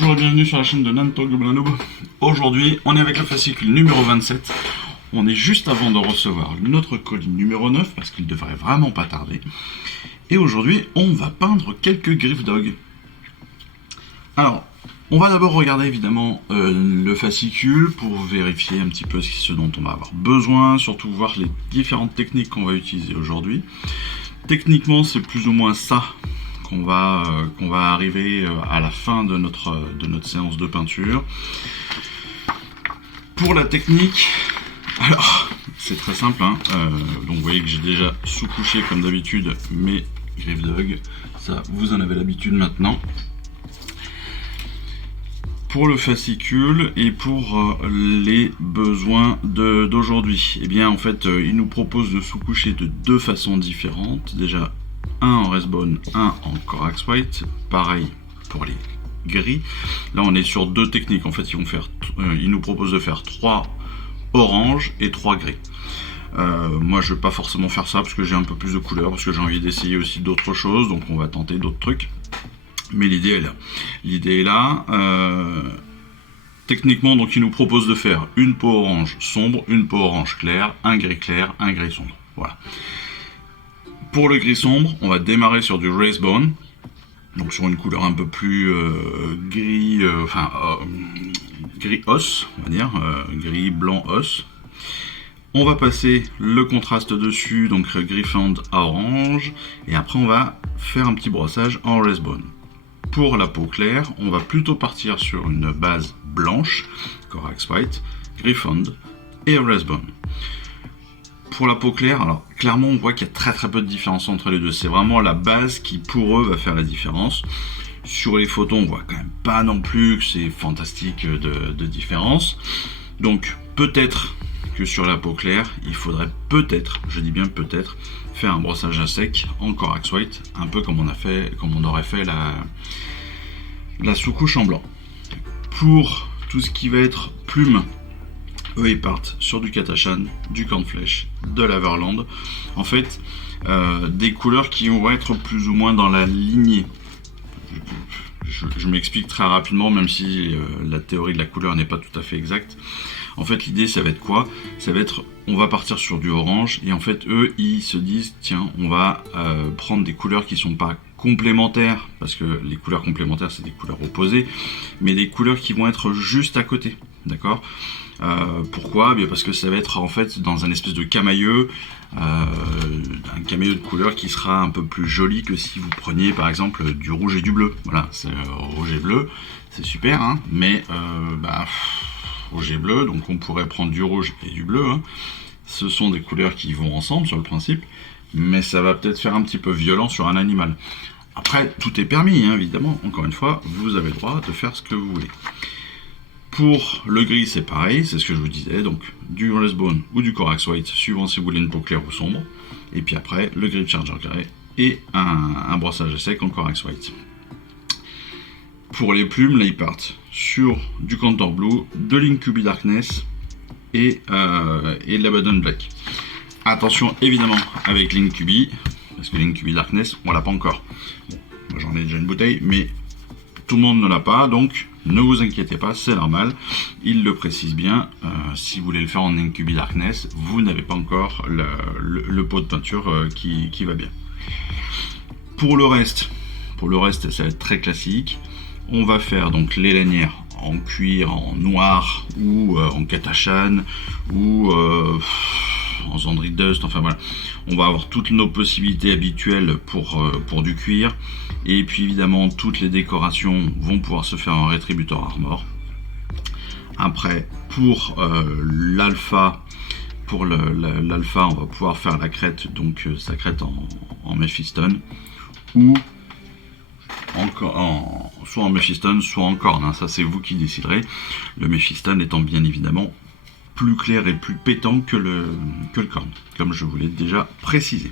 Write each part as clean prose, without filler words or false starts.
Bonjour et bienvenue sur la chaîne de Nanto Gobelin. Aujourd'hui, on est avec le fascicule numéro 27. On est juste avant de recevoir notre colis numéro 9 parce qu'il devrait vraiment pas tarder. Et aujourd'hui, on va peindre quelques Griff Dog. Alors, on va d'abord regarder évidemment le fascicule pour vérifier un petit peu ce dont on va avoir besoin, surtout voir les différentes techniques qu'on va utiliser aujourd'hui. Techniquement, c'est plus ou moins ça qu'on va arriver à la fin de notre séance de peinture. Pour la technique, alors c'est très simple, hein, donc vous voyez que j'ai déjà sous-couché comme d'habitude mes Griff Dog, ça vous en avez l'habitude maintenant. Pour le fascicule et pour les besoins d'aujourd'hui, eh bien en fait il nous propose de sous-coucher de deux façons différentes. Déjà un en Resbone, un en Corax White, pareil pour les gris. Là on est sur deux techniques, en fait ils nous proposent de faire 3 oranges et 3 gris. Moi je vais pas forcément faire ça parce que j'ai un peu plus de couleurs, parce que j'ai envie d'essayer aussi d'autres choses, donc on va tenter d'autres trucs. Mais l'idée est là. L'idée est là. Techniquement, donc, il nous propose de faire une peau orange sombre, une peau orange claire, un gris sombre. Voilà. Pour le gris sombre, on va démarrer sur du Resbone, donc sur une couleur un peu plus gris, gris os, on va dire, gris blanc os. On va passer le contraste dessus, donc gris found à orange, et après on va faire un petit brossage en Resbone. Pour la peau claire, on va plutôt partir sur une base blanche, Corax White, Griff Found et Resbone. Pour la peau claire, alors clairement on voit qu'il y a très peu de différence entre les deux. C'est vraiment la base qui pour eux va faire la différence. Sur les photos, on voit quand même pas non plus que c'est fantastique de différence. Donc peut-être que sur la peau claire, il faudrait peut-être, je dis bien peut-être, faire un brossage à sec en Corax White, un peu comme on aurait fait la sous-couche en blanc. Pour tout ce qui va être plume, eux ils partent sur du Katashan, du Cornflesh, de l'Averland. En fait, des couleurs qui vont être plus ou moins dans la lignée. Je m'explique très rapidement, même si la théorie de la couleur n'est pas tout à fait exacte. En fait, l'idée, ça va être quoi? Ça va être, on va partir sur du orange, et en fait, eux, ils se disent, tiens, on va prendre des couleurs qui sont pas complémentaires, parce que les couleurs complémentaires, c'est des couleurs opposées, mais des couleurs qui vont être juste à côté, d'accord? Pourquoi? Bien parce que ça va être en fait dans un espèce de camailleux, un camailleux de couleurs qui sera un peu plus joli que si vous preniez par exemple du rouge et du bleu. Voilà, c'est rouge et bleu, c'est super, hein, mais rouge et bleu, donc on pourrait prendre du rouge et du bleu, hein. Ce sont des couleurs qui vont ensemble sur le principe, mais ça va peut-être faire un petit peu violent sur un animal. Après, tout est permis, hein, évidemment, encore une fois, vous avez le droit de faire ce que vous voulez. Pour le gris, c'est pareil, c'est ce que je vous disais, donc du Resbone ou du Corax White, suivant si vous voulez une peau claire ou sombre, et puis après, le Griff Charger Grey et un brossage à sec en Corax White. Pour les plumes, là ils partent sur du Contour Blue, de l'Incubi Darkness et de l'Abaddon Black. Attention évidemment avec l'Incubi, parce que l'Incubi Darkness, on l'a pas encore. Bon, moi j'en ai déjà une bouteille, mais tout le monde ne l'a pas, donc ne vous inquiétez pas, c'est normal. Il le précise bien, si vous voulez le faire en Incubi Darkness, vous n'avez pas encore le pot de peinture qui va bien. Pour le reste, ça va être très classique. On va faire donc les lanières en cuir, en noir, ou en Katashan, ou en Zandri Dust, enfin voilà. On va avoir toutes nos possibilités habituelles pour du cuir. Et puis évidemment, toutes les décorations vont pouvoir se faire en Retributor Armor. Après, pour l'alpha, on va pouvoir faire la crête, donc sa crête en Mephiston, ou soit en Mephiston, soit en corne, hein, ça c'est vous qui déciderez. Le Mephiston étant bien évidemment plus clair et plus pétant que le corne, comme je vous l'ai déjà précisé.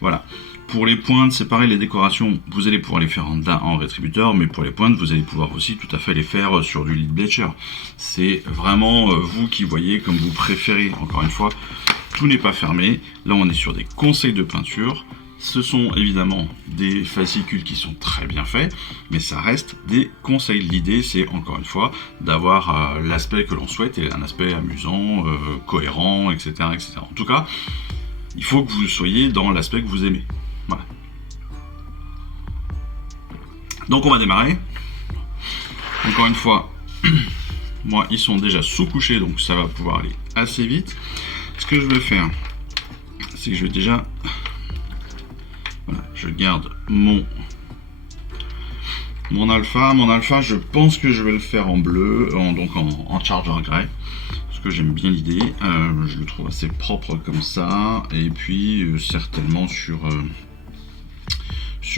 Voilà. Pour les pointes, c'est pareil, les décorations, vous allez pouvoir les faire en rétributeur, mais pour les pointes, vous allez pouvoir aussi tout à fait les faire sur du lead bleacher. C'est vraiment vous qui voyez comme vous préférez. Encore une fois, tout n'est pas fermé. Là, on est sur des conseils de peinture. Ce sont évidemment des fascicules qui sont très bien faits, mais ça reste des conseils. L'idée, c'est encore une fois d'avoir l'aspect que l'on souhaite et un aspect amusant, cohérent, etc., etc. En tout cas, il faut que vous soyez dans l'aspect que vous aimez. Voilà. Donc on va démarrer. Encore une fois, moi, ils sont déjà sous-couchés, donc ça va pouvoir aller assez vite. Ce que je vais faire, c'est que je vais déjà... Voilà, je garde mon alpha. Mon alpha, je pense que je vais le faire en bleu, donc en Charger Grey, parce que j'aime bien l'idée. Je le trouve assez propre comme ça, et puis certainement sur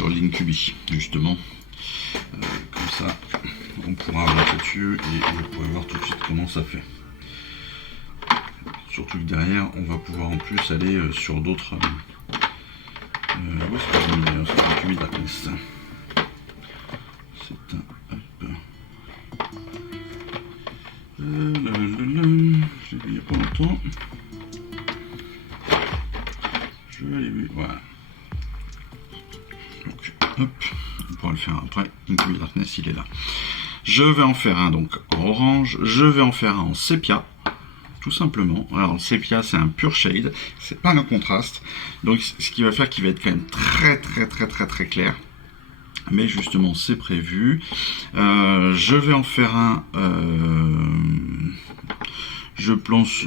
l'Incubi, justement. Comme ça, on pourra avoir la dessus et vous pourrez voir tout de suite comment ça fait. Surtout que derrière, on va pouvoir en plus aller sur d'autres... où est-ce que j'ai mis d'ailleurs cette Incubi Darkness? C'est un... Hop. Je l'ai vu il n'y a pas longtemps. Je l'ai vu, voilà. Donc, hop, on pourra le faire après. Incubi Darkness, il est là. Je vais en faire un donc en orange. Je vais en faire un en sépia. Tout simplement. Alors, le sépia, c'est un pur shade. C'est pas un contraste. Donc, ce qui va faire qu'il va être quand même très clair. Mais justement, c'est prévu. Je vais en faire un... je pense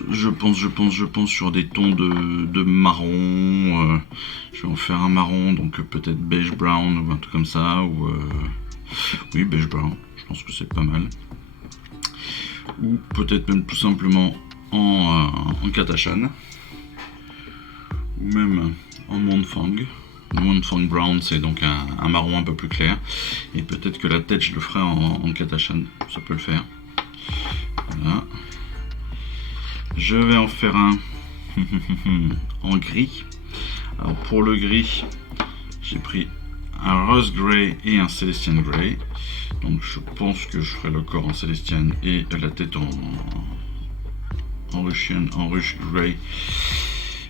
sur des tons de marron. Je vais en faire un marron, donc peut-être beige brown ou un truc comme ça. Ou oui, beige brown. Je pense que c'est pas mal. Ou peut-être même tout simplement en Katashan. Ou même en Moonfang. Moonfang Brown, c'est donc un marron un peu plus clair. Et peut-être que la tête, je le ferai en Katashan. Ça peut le faire. Voilà. Je vais en faire un en gris. Alors pour le gris, j'ai pris un Rose Grey et un Celestian Grey. Donc je pense que je ferai le corps en Celestian et la tête en Rush Grey.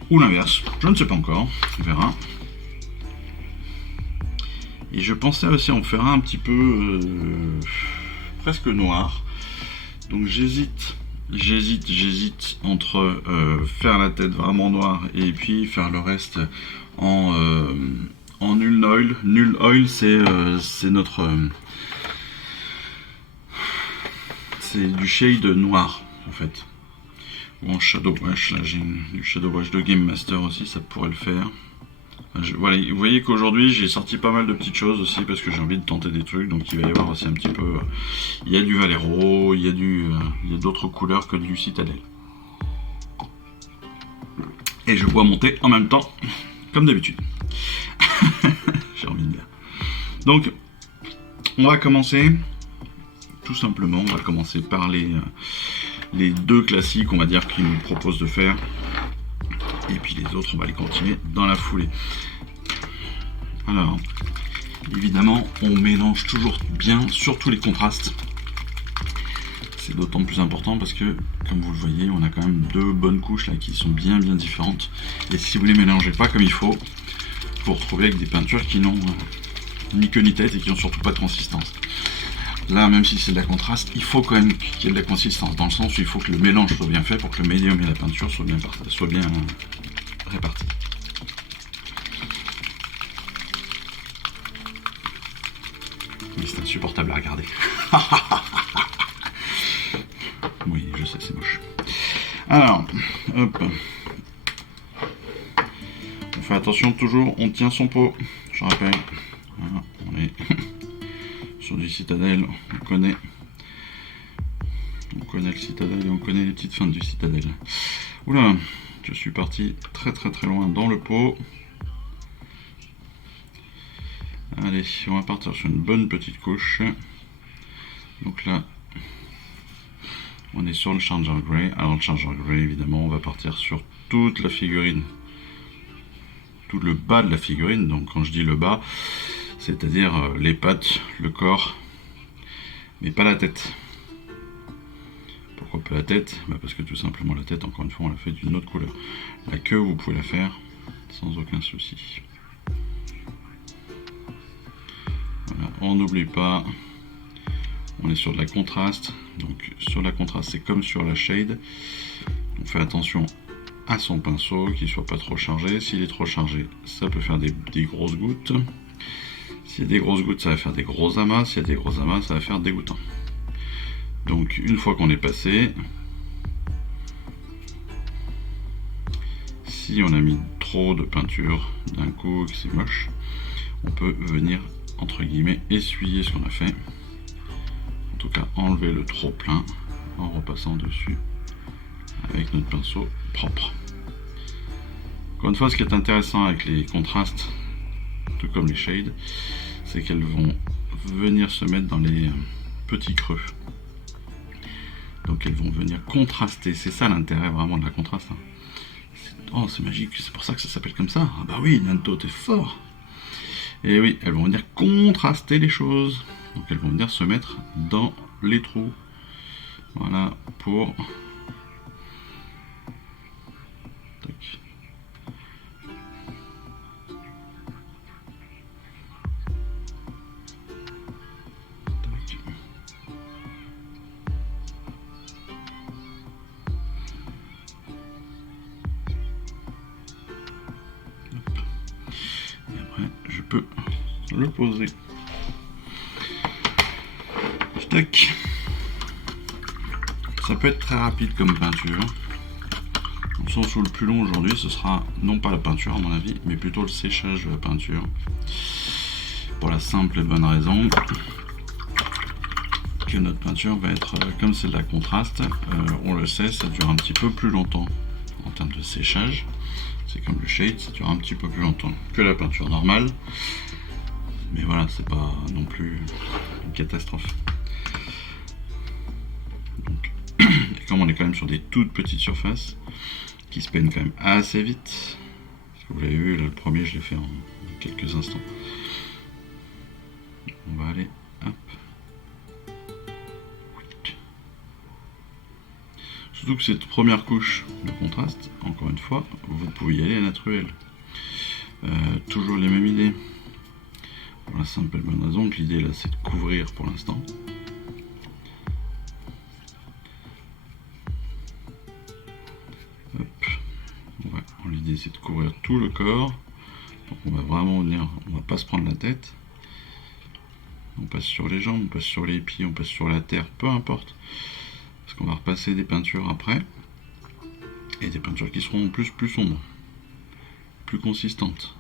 Ou l'inverse, je ne sais pas encore, on verra. Et je pensais aussi en faire un petit peu presque noir. Donc j'hésite entre faire la tête vraiment noire et puis faire le reste en null oil. Null oil, c'est notre... c'est du shade noir en fait. Ou en Shadow Wash, là j'ai du Shadow Wash de Game Master aussi, ça pourrait le faire. Voilà, vous voyez qu'aujourd'hui j'ai sorti pas mal de petites choses aussi parce que j'ai envie de tenter des trucs, donc il va y avoir aussi un petit peu... il y a du Valero, il y a d'autres couleurs que du Citadel. Et je bois mon thé en même temps, comme d'habitude. J'ai envie de dire. Donc, on va commencer, tout simplement, on va commencer par les deux classiques, on va dire, qu'ils nous proposent de faire. Et puis les autres, on va les continuer dans la foulée. Alors, évidemment, on mélange toujours bien, surtout les contrastes. C'est d'autant plus important parce que, comme vous le voyez, on a quand même deux bonnes couches là qui sont bien différentes. Et si vous les mélangez pas comme il faut, vous retrouvez avec des peintures qui n'ont ni queue ni tête et qui n'ont surtout pas de consistance. Là, même si c'est de la contraste, il faut quand même qu'il y ait de la consistance, dans le sens où il faut que le mélange soit bien fait pour que le médium et la peinture soient bien répartis. Mais c'est insupportable à regarder. Oui, je sais, c'est moche. Alors, hop. On fait attention toujours, on tient son pot, je rappelle. Voilà, on est sur du Citadel, on connaît le Citadel et on connaît les petites feintes du Citadel. Oula, je suis parti très loin dans le pot. Allez, on va partir sur une bonne petite couche. Donc là, on est sur le Charger Grey. Alors le Charger Grey, évidemment, on va partir sur toute la figurine. Tout le bas de la figurine. Donc quand je dis le bas, c'est-à-dire les pattes, le corps, mais pas la tête. Pourquoi pas la tête? Parce que tout simplement la tête, encore une fois, on l'a fait d'une autre couleur. La queue, vous pouvez la faire sans aucun souci. on n'oublie pas, on est sur de la contraste. Donc sur la contraste, c'est comme sur la shade. On fait attention à son pinceau, qu'il soit pas trop chargé. S'il est trop chargé, ça peut faire des grosses gouttes. S'il y a des grosses gouttes, ça va faire des gros amas. S'il y a des gros amas, ça va faire dégoûtant. Donc une fois qu'on est passé, si on a mis trop de peinture d'un coup, que c'est moche, on peut venir entre guillemets essuyer ce qu'on a fait. En tout cas enlever le trop plein en repassant dessus avec notre pinceau propre. Encore une fois, ce qui est intéressant avec les contrastes, tout comme les shades, c'est qu'elles vont venir se mettre dans les petits creux. Donc elles vont venir contraster, c'est ça l'intérêt vraiment de la contraste. Oh, c'est magique, c'est pour ça que ça s'appelle comme ça. Ah bah oui, Nanto, t'es fort. Et oui, elles vont venir contraster les choses. Donc elles vont venir se mettre dans les trous. Voilà, pour... Tac. Tac. Et après, je peux le poser. Tac. Ça peut être très rapide comme peinture. Dans le sens où le plus long aujourd'hui, ce sera non pas la peinture à mon avis, mais plutôt le séchage de la peinture. Pour la simple et bonne raison que notre peinture va être, comme c'est de la contraste, on le sait, ça dure un petit peu plus longtemps en termes de séchage. C'est comme le shade, ça dure un petit peu plus longtemps que la peinture normale. Mais voilà, c'est pas non plus une catastrophe. Donc, et comme on est quand même sur des toutes petites surfaces qui se peignent quand même assez vite, parce que vous l'avez vu, là, le premier je l'ai fait en quelques instants. On va aller, hop. Surtout que cette première couche de contraste, encore une fois, vous pouvez y aller à naturel. Toujours les mêmes idées. Pour la simple et bonne raison que l'idée là c'est de couvrir pour l'instant. L'idée c'est de couvrir tout le corps. Donc on va vraiment venir, on va pas se prendre la tête. On passe sur les jambes, on passe sur les pieds, on passe sur la terre, peu importe. Parce qu'on va repasser des peintures après. Et des peintures qui seront en plus plus sombres, plus consistantes.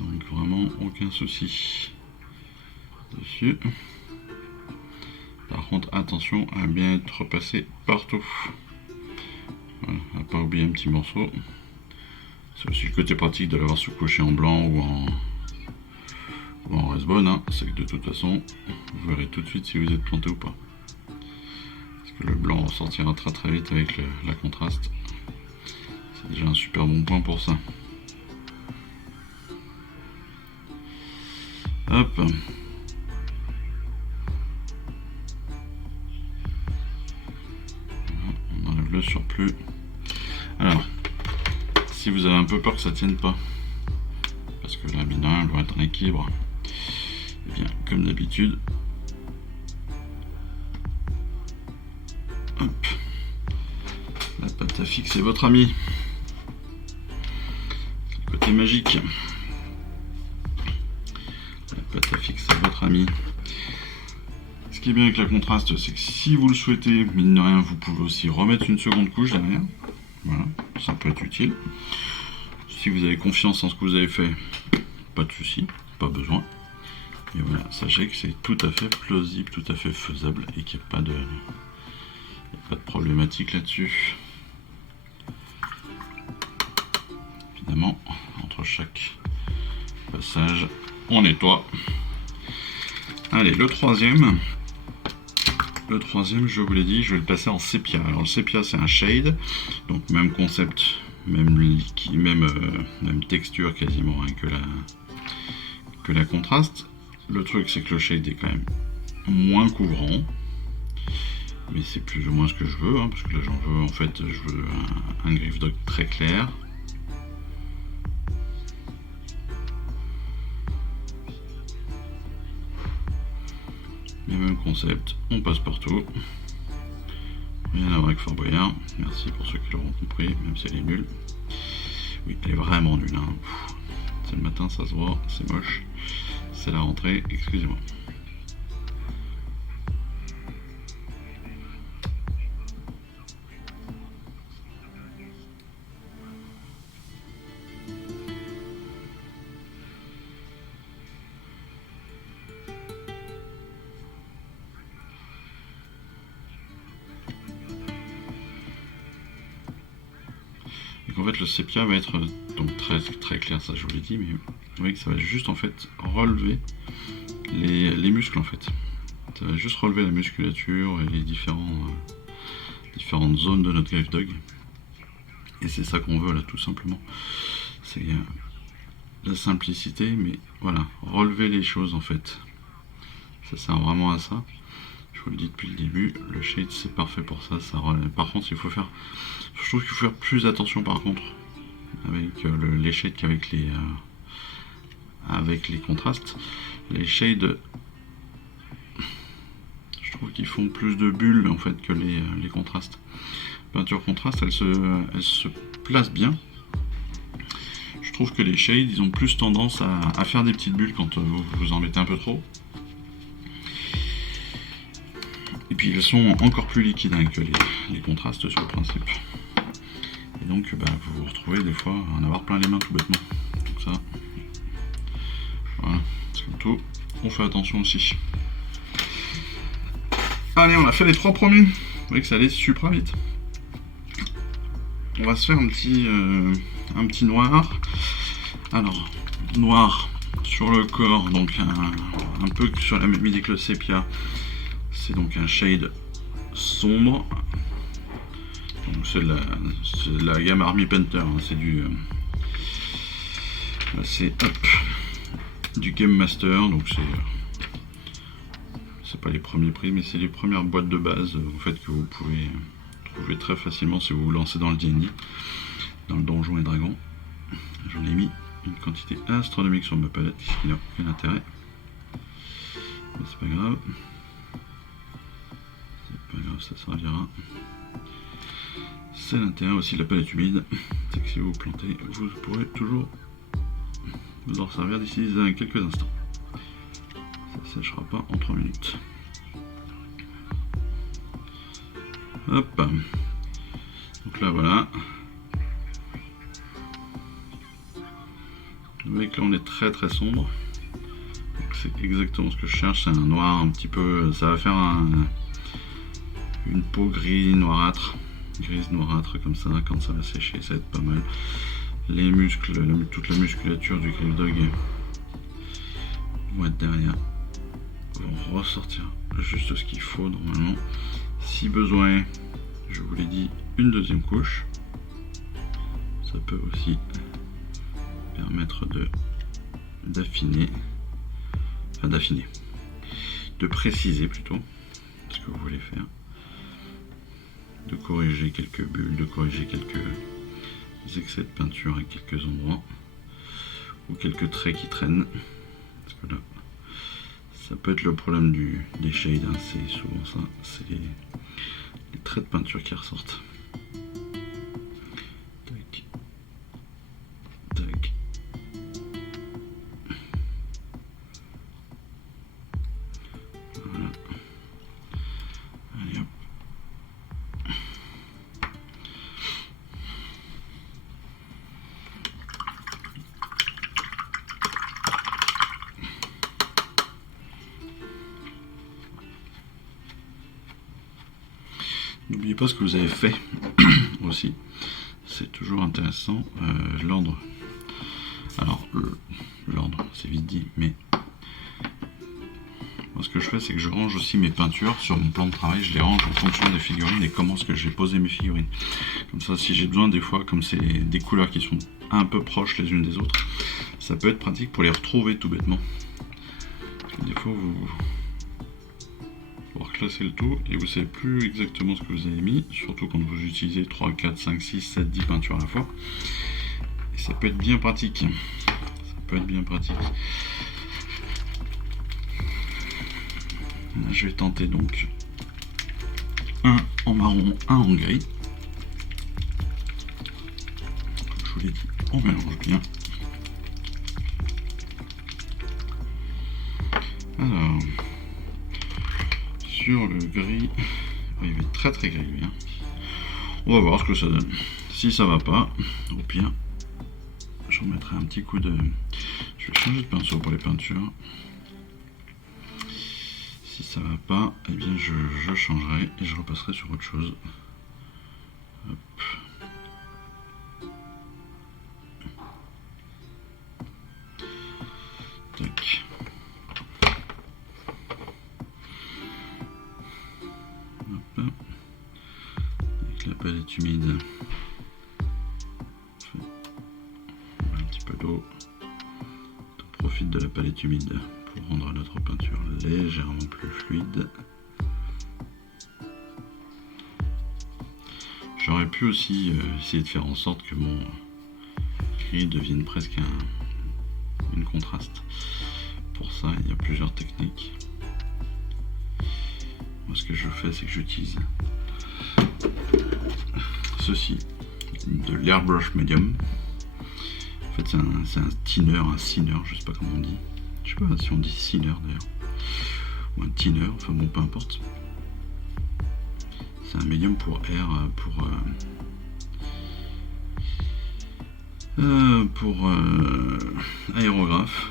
Donc vraiment aucun souci dessus. Par contre attention à bien être repassé partout. Voilà, à pas oublier un petit morceau. C'est aussi le côté pratique de l'avoir sous-coché en blanc ou en Resbone, hein. C'est que de toute façon vous verrez tout de suite si vous êtes planté ou pas. Parce que le blanc sortira très très vite avec la contraste. C'est déjà un super bon point pour ça. Hop. On enlève le surplus. Alors, si vous avez un peu peur que ça tienne pas, parce que la mine elle doit être en équilibre, et bien comme d'habitude, hop, la pâte à fixe est votre ami. Le côté magique. La pâte à fixe est votre ami. Ce qui est bien avec la contraste, c'est que si vous le souhaitez, mine de rien, vous pouvez aussi remettre une seconde couche derrière. Voilà, ça peut être utile. Si vous avez confiance en ce que vous avez fait, pas de souci, pas besoin. Et voilà, sachez que c'est tout à fait plausible, tout à fait faisable et qu'il n'y a pas de problématique là-dessus. Évidemment, entre chaque passage, on nettoie. Allez, le troisième, je vous l'ai dit, je vais le passer en sépia. Alors le sépia, c'est un shade, donc même concept, même texture quasiment hein, que la contraste. Le truc, c'est que le shade est quand même moins couvrant, mais c'est plus ou moins ce que je veux, hein, parce que là j'en veux, en fait, je veux un griffe d'ocre très clair. les mêmes concepts, on passe partout. Rien à voir avec Fort Boyard, merci pour ceux qui l'auront compris, même si elle est nulle. Oui, elle est vraiment nulle, hein. C'est le matin, ça se voit, c'est moche. C'est la rentrée, excusez-moi. En fait, le sépia va être donc très clair, ça je vous l'ai dit, mais vous voyez que ça va juste en fait relever les muscles en fait. Ça va juste relever la musculature et les différentes zones de notre Grave Dog. Et c'est ça qu'on veut là, tout simplement. C'est la simplicité, mais voilà, relever les choses en fait. Ça sert vraiment à ça. Je vous le dis depuis le début, le shade c'est parfait pour ça. Par contre, je trouve qu'il faut faire plus attention par contre avec les shades qu'avec les contrastes. Les shades, je trouve qu'ils font plus de bulles en fait que les contrastes. Peinture contraste, elle se place bien. Je trouve que les shades, ils ont plus tendance à faire des petites bulles quand vous en mettez un peu trop. Et puis elles sont encore plus liquides hein, que les contrastes sur le principe. Et donc vous vous retrouvez des fois à en avoir plein les mains tout bêtement. Donc ça, voilà, c'est comme tout, on fait attention aussi. Allez, on a fait les 3 premiers. Vous voyez que ça allait super vite. On va se faire un petit noir. Alors, noir sur le corps, donc un peu sur la même idée que le sépia. C'est donc un shade sombre. Donc c'est de la gamme Army Painter, hein. C'est du Game Master, donc c'est pas les premiers prix, mais c'est les premières boîtes de base en fait que vous pouvez trouver très facilement si vous vous lancez dans le D&D, dans le Donjon et Dragon. J'en ai mis une quantité astronomique sur ma palette, qui n'a aucun intérêt. Mais c'est pas grave. C'est pas grave, ça servira. C'est l'intérêt aussi de la palette humide, c'est que si vous plantez, vous pourrez toujours vous en servir d'ici quelques instants. Ça séchera pas en 3 minutes. Hop. Donc là voilà. Vous voyez que là on est très sombre. C'est exactement ce que je cherche, c'est un noir un petit peu. Ça va faire une peau grise noirâtre comme ça. Quand ça va sécher, ça va être pas mal. Les muscles, toute la musculature du Grave Dog vont être derrière, vont ressortir juste ce qu'il faut normalement. Si besoin, je vous l'ai dit, une deuxième couche, ça peut aussi permettre d'affiner, de préciser plutôt ce que vous voulez faire, de corriger quelques bulles, de corriger quelques excès de peinture à quelques endroits, ou quelques traits qui traînent, parce que là, ça peut être le problème des shades, hein. C'est souvent ça, c'est les traits de peinture qui ressortent. Tac. Tac. Voilà. Allez hop. N'oubliez pas ce que vous avez fait aussi, c'est toujours intéressant. L'ordre, alors l'ordre c'est vite dit, mais moi ce que je fais c'est que je range aussi mes peintures sur mon plan de travail, je les range en fonction des figurines et comment est-ce que j'ai posé mes figurines. Comme ça, si j'ai besoin, des fois, comme c'est des couleurs qui sont un peu proches les unes des autres, ça peut être pratique pour les retrouver tout bêtement. Des fois vous reclassez le tout et vous savez plus exactement ce que vous avez mis, surtout quand vous utilisez 3, 4, 5, 6, 7, 10 peintures à la fois. Et ça peut être bien pratique. Là, je vais tenter donc un en marron, un en gris. Comme je vous l'ai dit, on mélange bien. Alors, sur le gris, il va être très très gris. Hein. On va voir ce que ça donne. Si ça va pas, au pire, je remettrai un petit coup de... Je vais changer de pinceau pour les peintures. Si ça va pas, eh bien je changerai et je repasserai sur autre chose. Hop. Tac. Hop. Avec la palette humide, un petit peu d'eau. On profite de la palette humide pour rendre notre peinture légèrement plus fluide. J'aurais pu aussi essayer de faire en sorte que mon gris devienne presque une contraste. Pour ça, il y a plusieurs techniques. Moi, ce que je fais, c'est que j'utilise ceci, de l'airbrush medium. En fait, c'est un thinner, un thinner, je sais pas comment on dit. Je sais pas si on dit thinner d'ailleurs. Ou un thinner, enfin bon, peu importe. C'est un médium pour air, pour aérographe.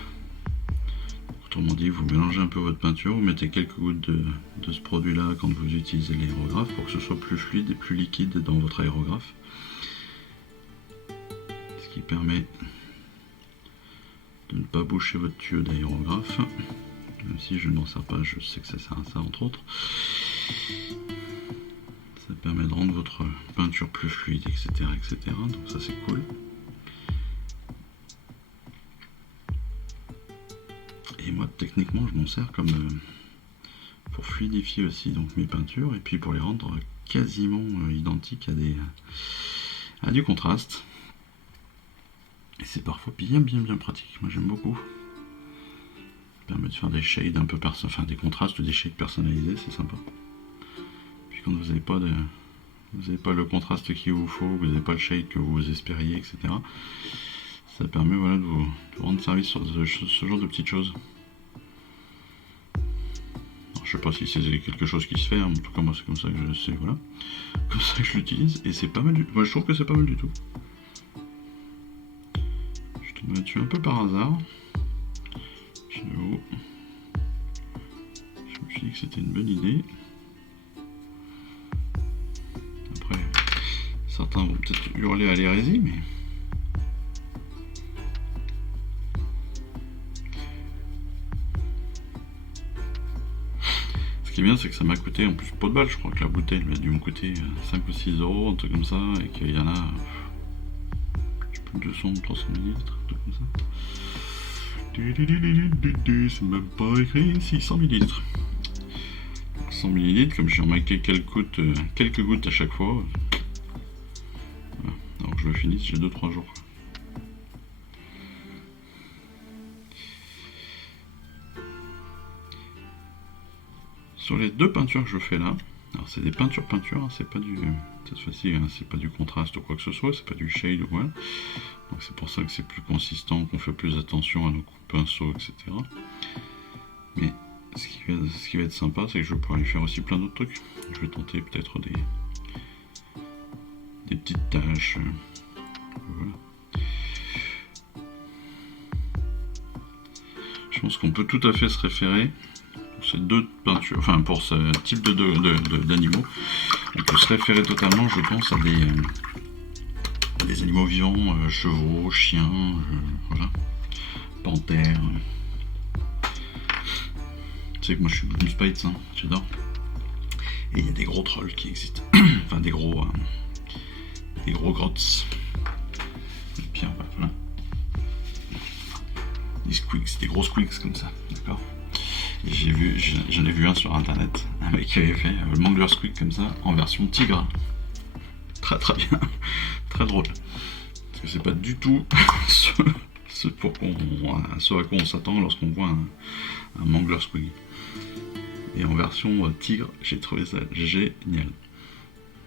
Autrement dit, vous mélangez un peu votre peinture, vous mettez quelques gouttes de ce produit-là quand vous utilisez l'aérographe pour que ce soit plus fluide et plus liquide dans votre aérographe. Ce qui permet de ne pas boucher votre tuyau d'aérographe. Même si je n'en sers pas, je sais que ça sert à ça entre autres. Ça permet de rendre votre peinture plus fluide, etc. etc. Donc ça c'est cool. Et moi techniquement je m'en sers comme pour fluidifier aussi donc mes peintures et puis pour les rendre quasiment identiques à du contraste. Et c'est parfois bien pratique, moi j'aime beaucoup. Ça permet de faire des shades un peu enfin des contrastes, des shades personnalisés, c'est sympa. Puis quand vous n'avez pas le contraste qu'il vous faut, vous n'avez pas le shade que vous espériez, etc. Ça permet voilà, de vous rendre service sur ce genre de petites choses. Alors, je sais pas si c'est quelque chose qui se fait, en tout cas moi c'est comme ça que je sais, voilà. Comme ça que je l'utilise, et c'est pas mal du tout. Moi je trouve que c'est pas mal du tout. Je te mets dessus un peu par hasard. Je me suis dit que c'était une bonne idée. Après, certains vont peut-être hurler à l'hérésie, mais... Ce qui est bien, c'est que ça m'a coûté en plus pas de balle. Je crois que la bouteille elle a dû me coûter 5 ou 6 euros, un truc comme ça, et qu'il y en a, je sais plus, 200 ou 300 ml, un truc comme ça. C'est même pas écrit, 600 ml. 100 ml, comme j'ai remarqué quelques gouttes à chaque fois. Voilà. Alors que je le finisse, j'ai 2-3 jours. Sur les deux peintures que je fais là, alors c'est des peintures, hein, c'est pas du, cette fois-ci, hein, c'est pas du contraste ou quoi que ce soit, c'est pas du shade ou quoi. Donc c'est pour ça que c'est plus consistant, qu'on fait plus attention à nos coups de pinceau, etc. Mais ce qui va être sympa, c'est que je vais pouvoir y faire aussi plein d'autres trucs. Je vais tenter peut-être des petites taches. Voilà. Je pense qu'on peut tout à fait se référer pour ces deux peintures, enfin pour ce type d'animaux. On peut se référer totalement, je pense, à des animaux vivants, chevaux, chiens, voilà, panthères. Tu sais que moi je suis Blue Spites, hein, j'adore. Et il y a des gros trolls qui existent, enfin des gros grottes. Et puis voilà. Des squeaks, des gros squeaks comme ça, d'accord. Et j'en ai vu un sur internet, un mec qui avait fait le Mangler Squeak comme ça, en version tigre. Très bien, très drôle. Parce que c'est pas du tout ce à quoi on s'attend lorsqu'on voit un Mangler Squeak. et en version tigre. J'ai trouvé ça génial.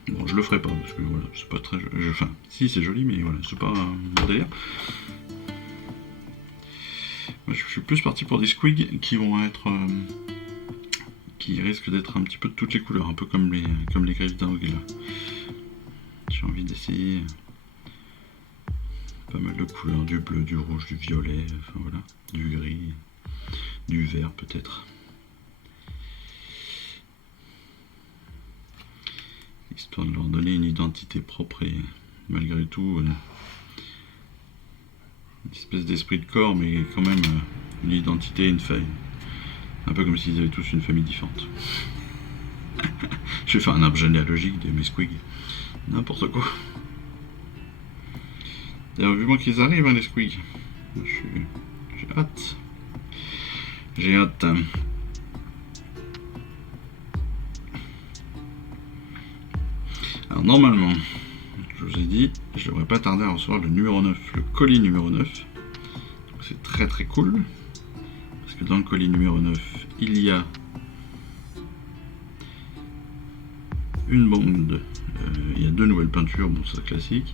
Bon, je le ferai pas parce que voilà, c'est pas très. Enfin, si c'est joli, mais voilà, c'est pas mon délire. Moi, je suis plus parti pour des squigs qui vont être. Qui risquent d'être un petit peu de toutes les couleurs, un peu comme les griffes d'Aug là. J'ai envie d'essayer pas mal de couleurs, du bleu, du rouge, du violet, enfin voilà, du gris, du vert peut-être. Histoire de leur donner une identité propre et malgré tout une espèce d'esprit de corps, mais quand même une identité et une faille. Un peu comme s'ils avaient tous une famille différente. Je vais faire un arbre généalogique de mes squigs. N'importe quoi. D'ailleurs, vivement qu'ils arrivent, hein, les squigs. J'ai hâte. J'ai hâte. Alors, normalement, je vous ai dit, je devrais pas tarder à recevoir le numéro 9, le colis numéro 9. C'est très très cool. Parce que dans le colis numéro 9, il y a une bande, il y a 2 nouvelles peintures, bon ça classique.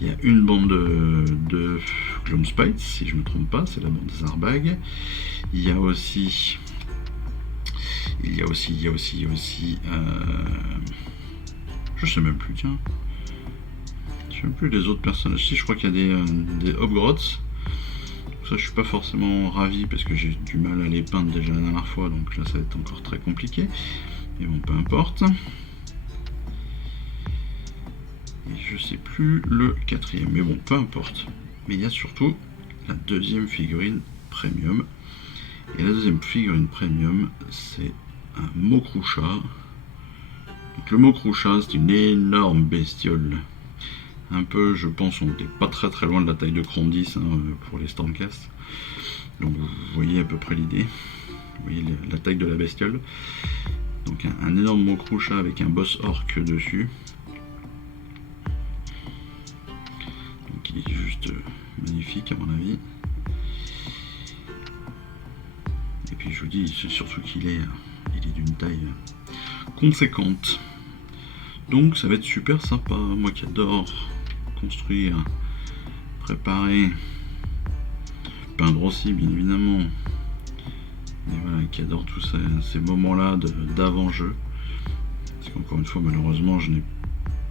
Il y a une bande de Gloomspite, si je me trompe pas, c'est la bande Zarbag. Il y a aussi, je sais même plus, tiens. Je sais même plus les autres personnages. Si, je crois qu'il y a des Hobgrots. Ça, je suis pas forcément ravi parce que j'ai du mal à les peindre déjà la dernière fois, donc là ça va être encore très compliqué. Mais bon, peu importe. Et je sais plus le 4e, mais bon, peu importe. Mais il y a surtout la 2e figurine premium. Et la 2e figurine premium, c'est un Mokroucha. Donc le Mokroucha, c'est une énorme bestiole. Un peu, je pense, on n'est pas très très loin de la taille de Chrome 10 hein, pour les Stormcast. Donc vous voyez à peu près l'idée. Vous voyez la taille de la bestiole. Donc un énorme Mokroucha avec un boss orc dessus. Donc il est juste magnifique à mon avis. Et puis je vous dis, c'est surtout qu'il est d'une taille conséquente. Donc ça va être super sympa. Moi qui adore construire, préparer, peindre aussi bien évidemment. Et voilà, qui adore tous ces moments-là d'avant-jeu. Parce qu'encore une fois, malheureusement, je n'ai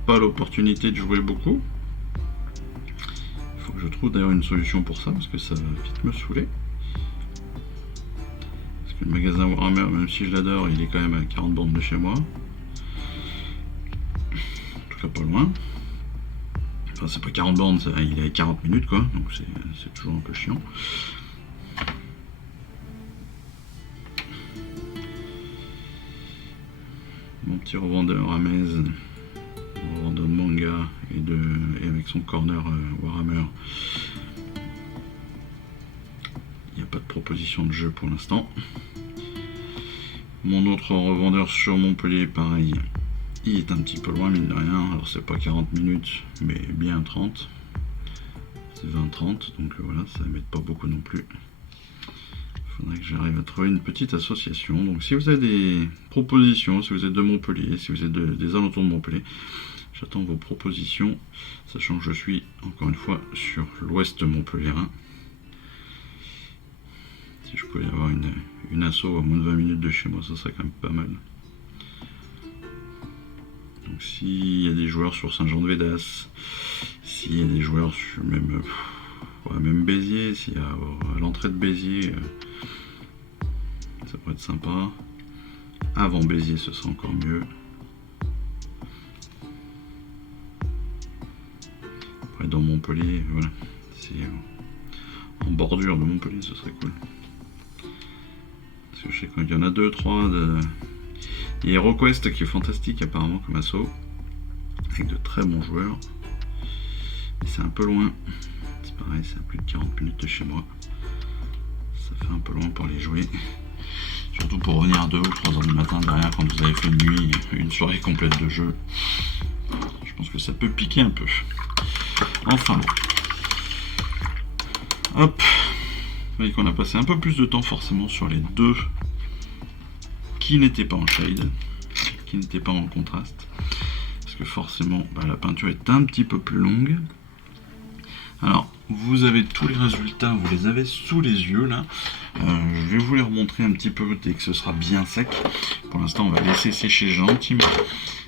pas l'opportunité de jouer beaucoup. Il faut que je trouve d'ailleurs une solution pour ça, parce que ça va vite me saouler. Parce que le magasin Warhammer, même si je l'adore, il est quand même à 40 bornes de chez moi. En tout cas pas loin. Enfin c'est pas 40 bornes, il est à 40 minutes quoi, donc c'est toujours un peu chiant. Mon petit revendeur à Metz, revendeur de manga et avec son corner Warhammer. Il n'y a pas de proposition de jeu pour l'instant. Mon autre revendeur sur Montpellier, pareil, il est un petit peu loin mine de rien. Alors c'est pas 40 minutes, mais bien 30. C'est 20-30, donc voilà, ça m'aide pas beaucoup non plus. Il faudrait que j'arrive à trouver une petite association. Donc si vous avez des propositions, si vous êtes de Montpellier, si vous êtes des alentours de Montpellier, j'attends vos propositions, sachant que je suis encore une fois sur l'ouest montpelliérain. Si je pouvais avoir une asso à moins de 20 minutes de chez moi, ça serait quand même pas mal. Donc s'il y a des joueurs sur Saint-Jean-de-Védas, s'il y a des joueurs sur même Béziers, s'il y a à l'entrée de Béziers, ça pourrait être sympa. Avant Béziers, ce sera encore mieux. Après dans Montpellier, voilà, c'est en bordure de Montpellier, ce serait cool. Parce que je sais qu'il y en a 2-3 Il y a HeroQuest qui est fantastique apparemment comme assaut, avec de très bons joueurs. Mais c'est un peu loin. C'est pareil, c'est à plus de 40 minutes de chez moi. Ça fait un peu loin pour les jouer. Surtout pour revenir à 2 ou 3 heures du matin derrière quand vous avez fait une nuit, une soirée complète de jeu. Je pense que ça peut piquer un peu. Enfin bon. Hop. Vous voyez qu'on a passé un peu plus de temps forcément sur les 2 qui n'était pas en shade, qui n'était pas en contraste, parce que forcément la peinture est un petit peu plus longue. Alors, vous avez tous les résultats, vous les avez sous les yeux là. Je vais vous les remontrer un petit peu dès que ce sera bien sec. Pour l'instant, on va laisser sécher gentiment.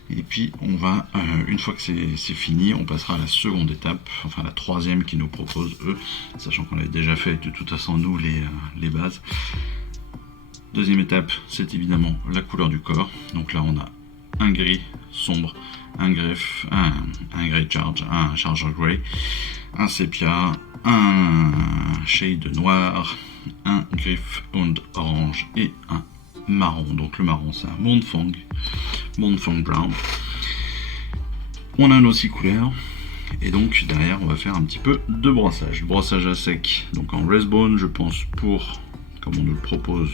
Et puis, on va, une fois que c'est fini, on passera à la seconde étape, enfin la troisième qu'ils nous proposent eux, sachant qu'on l'avait déjà fait de toute façon nous les bases. Deuxième étape, c'est évidemment la couleur du corps. Donc là, on a un gris sombre, un grey charge, un charger grey, un sépia, un shade noir, un griff und orange et un marron. Donc le marron, c'est un Montfong brown. On a nos 6 couleurs. Et donc derrière, on va faire un petit peu de brossage. Brossage à sec, donc en Wraithbone, je pense comme on nous le propose,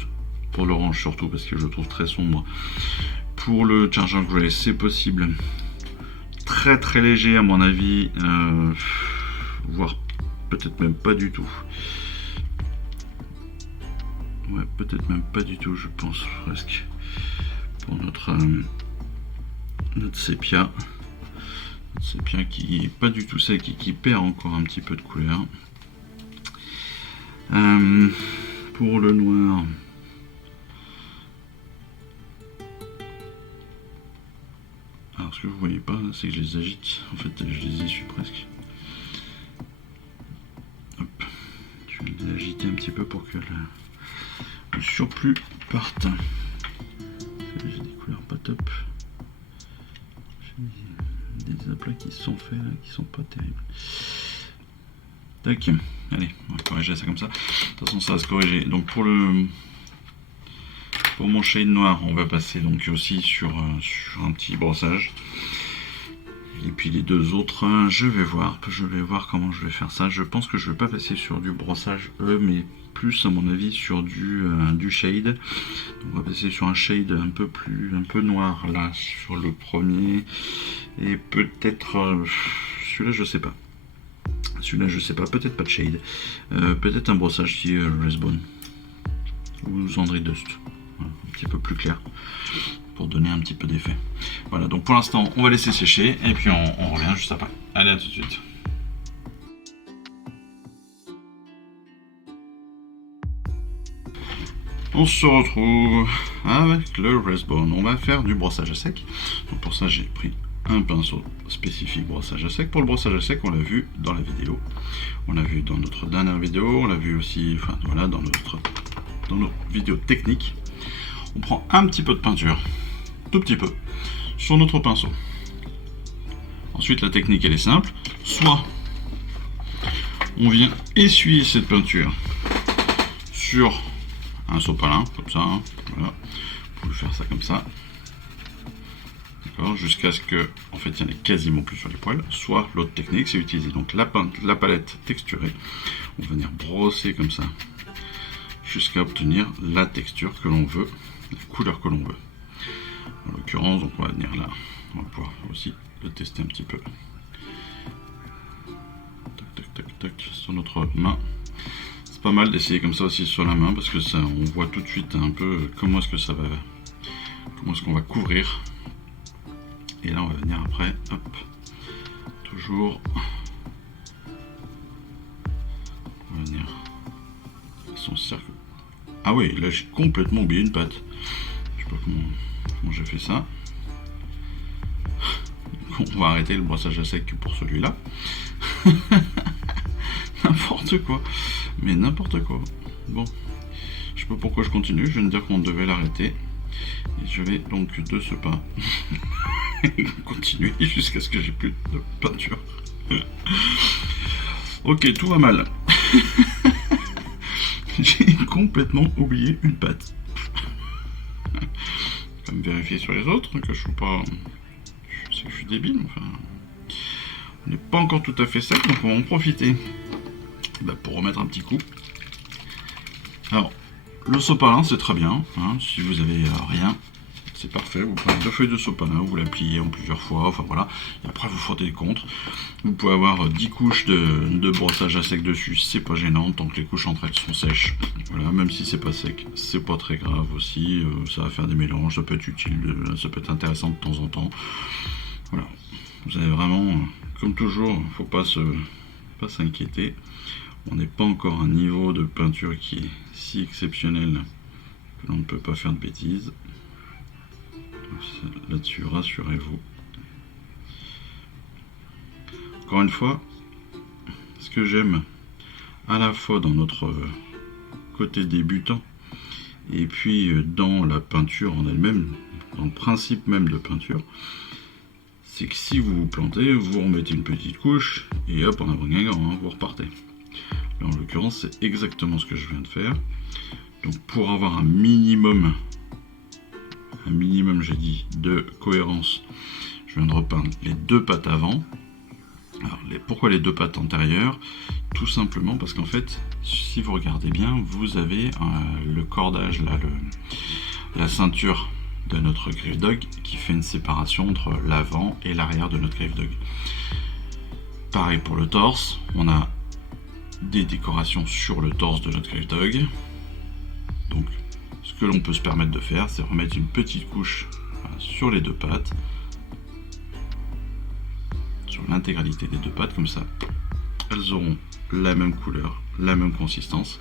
pour l'orange surtout parce que je le trouve très sombre. Pour le Charger Grey, c'est possible. Très très léger à mon avis, voire peut-être même pas du tout. Ouais, peut-être même pas du tout, je pense presque. Pour notre sépia. Notre sépia qui est pas du tout sec et qui perd encore un petit peu de couleur. Pour le noir. Alors ce que vous voyez pas, c'est que je les agite. En fait, je les essuie presque. Hop. Je vais les agiter un petit peu pour que le surplus parte. J'ai des couleurs pas top. J'ai des aplats qui se sont faits là, qui sont pas terribles. Tac. Allez, on va corriger ça comme ça. De toute façon, ça va se corriger. Donc pour mon shade noir, on va passer donc aussi sur un petit brossage. Et puis les deux autres, je vais voir comment je vais faire ça. Je pense que je vais pas passer sur du brossage mais plus à mon avis sur du shade. Donc on va passer sur un shade un peu noir là sur le premier. Et peut-être celui-là je sais pas. Peut-être pas de shade. Peut-être un brossage qui est Wraithbone ou Sandry Dust. Un petit peu plus clair pour donner un petit peu d'effet. Voilà, donc pour l'instant on va laisser sécher et puis on revient juste après. Allez, à tout de suite. On se retrouve avec le Wraithbone. On va faire du brossage à sec. Donc pour ça j'ai pris un pinceau spécifique brossage à sec. Pour le brossage à sec, on l'a vu dans la vidéo. On l'a vu dans notre dernière vidéo. On l'a vu aussi, enfin voilà, dans nos vidéos techniques. On prend un petit peu de peinture, tout petit peu, sur notre pinceau. Ensuite, la technique elle est simple. Soit on vient essuyer cette peinture sur un sopalin, comme ça. Hein, voilà. Vous pouvez faire ça comme ça. D'accord, jusqu'à ce que, en fait, il n'y en ait quasiment plus sur les poils. Soit l'autre technique, c'est utiliser donc la palette texturée. On va venir brosser comme ça jusqu'à obtenir la texture que l'on veut, la couleur que l'on veut. En l'occurrence, donc on va venir là, on va pouvoir aussi le tester un petit peu. Tac, tac, tac, tac, sur notre main. C'est pas mal d'essayer comme ça aussi sur la main parce que ça, on voit tout de suite un peu comment est-ce qu'on va couvrir. Et là, on va venir après, hop, toujours, on va venir son cercle. Ah oui, là j'ai complètement oublié une patte. Je sais pas comment j'ai fait ça. On va arrêter le brossage à sec pour celui-là. N'importe quoi. Mais n'importe quoi. Bon. Je sais pas pourquoi je continue. Je viens de dire qu'on devait l'arrêter. Et je vais donc de ce pas continuer jusqu'à ce que j'ai plus de peinture. Ok, tout va mal. J'ai complètement oublié une patte. Comme vérifier sur les autres que je suis pas. Je sais que je suis débile, enfin. On n'est pas encore tout à fait sec, donc on va en profiter. Bah, pour remettre un petit coup. Alors, le sopalin c'est très bien. Hein, si vous avez rien, c'est parfait. Vous prenez 2 feuilles de sopalin, vous la pliez en plusieurs fois, enfin voilà, et après vous frottez les contre. Vous pouvez avoir 10 couches de brossage à sec dessus, c'est pas gênant, tant que les couches entre elles sont sèches. Voilà, même si c'est pas sec, c'est pas très grave aussi, ça va faire des mélanges, ça peut être utile, ça peut être intéressant de temps en temps. Voilà, vous avez vraiment, comme toujours, faut pas s'inquiéter. On n'est pas encore à un niveau de peinture qui est si exceptionnel que l'on ne peut pas faire de bêtises. Là-dessus, rassurez-vous. Encore une fois, ce que j'aime à la fois dans notre côté débutant et puis dans la peinture en elle-même, dans le principe même de peinture, c'est que si vous vous plantez, vous remettez une petite couche et hop, en avant-gagnant, vous repartez. Là, en l'occurrence, c'est exactement ce que je viens de faire. Donc pour avoir un minimum, j'ai dit, de cohérence, je viens de repeindre les 2 pattes avant. Alors, pourquoi les 2 pattes antérieures? Tout simplement parce qu'en fait, si vous regardez bien, vous avez le cordage, là, la ceinture de notre Grifdog qui fait une séparation entre l'avant et l'arrière de notre Grifdog. Pareil pour le torse, on a des décorations sur le torse de notre Grifdog. Donc, ce que l'on peut se permettre de faire, c'est remettre une petite couche sur les 2 pattes, sur l'intégralité des 2 pattes, comme ça, elles auront la même couleur, la même consistance,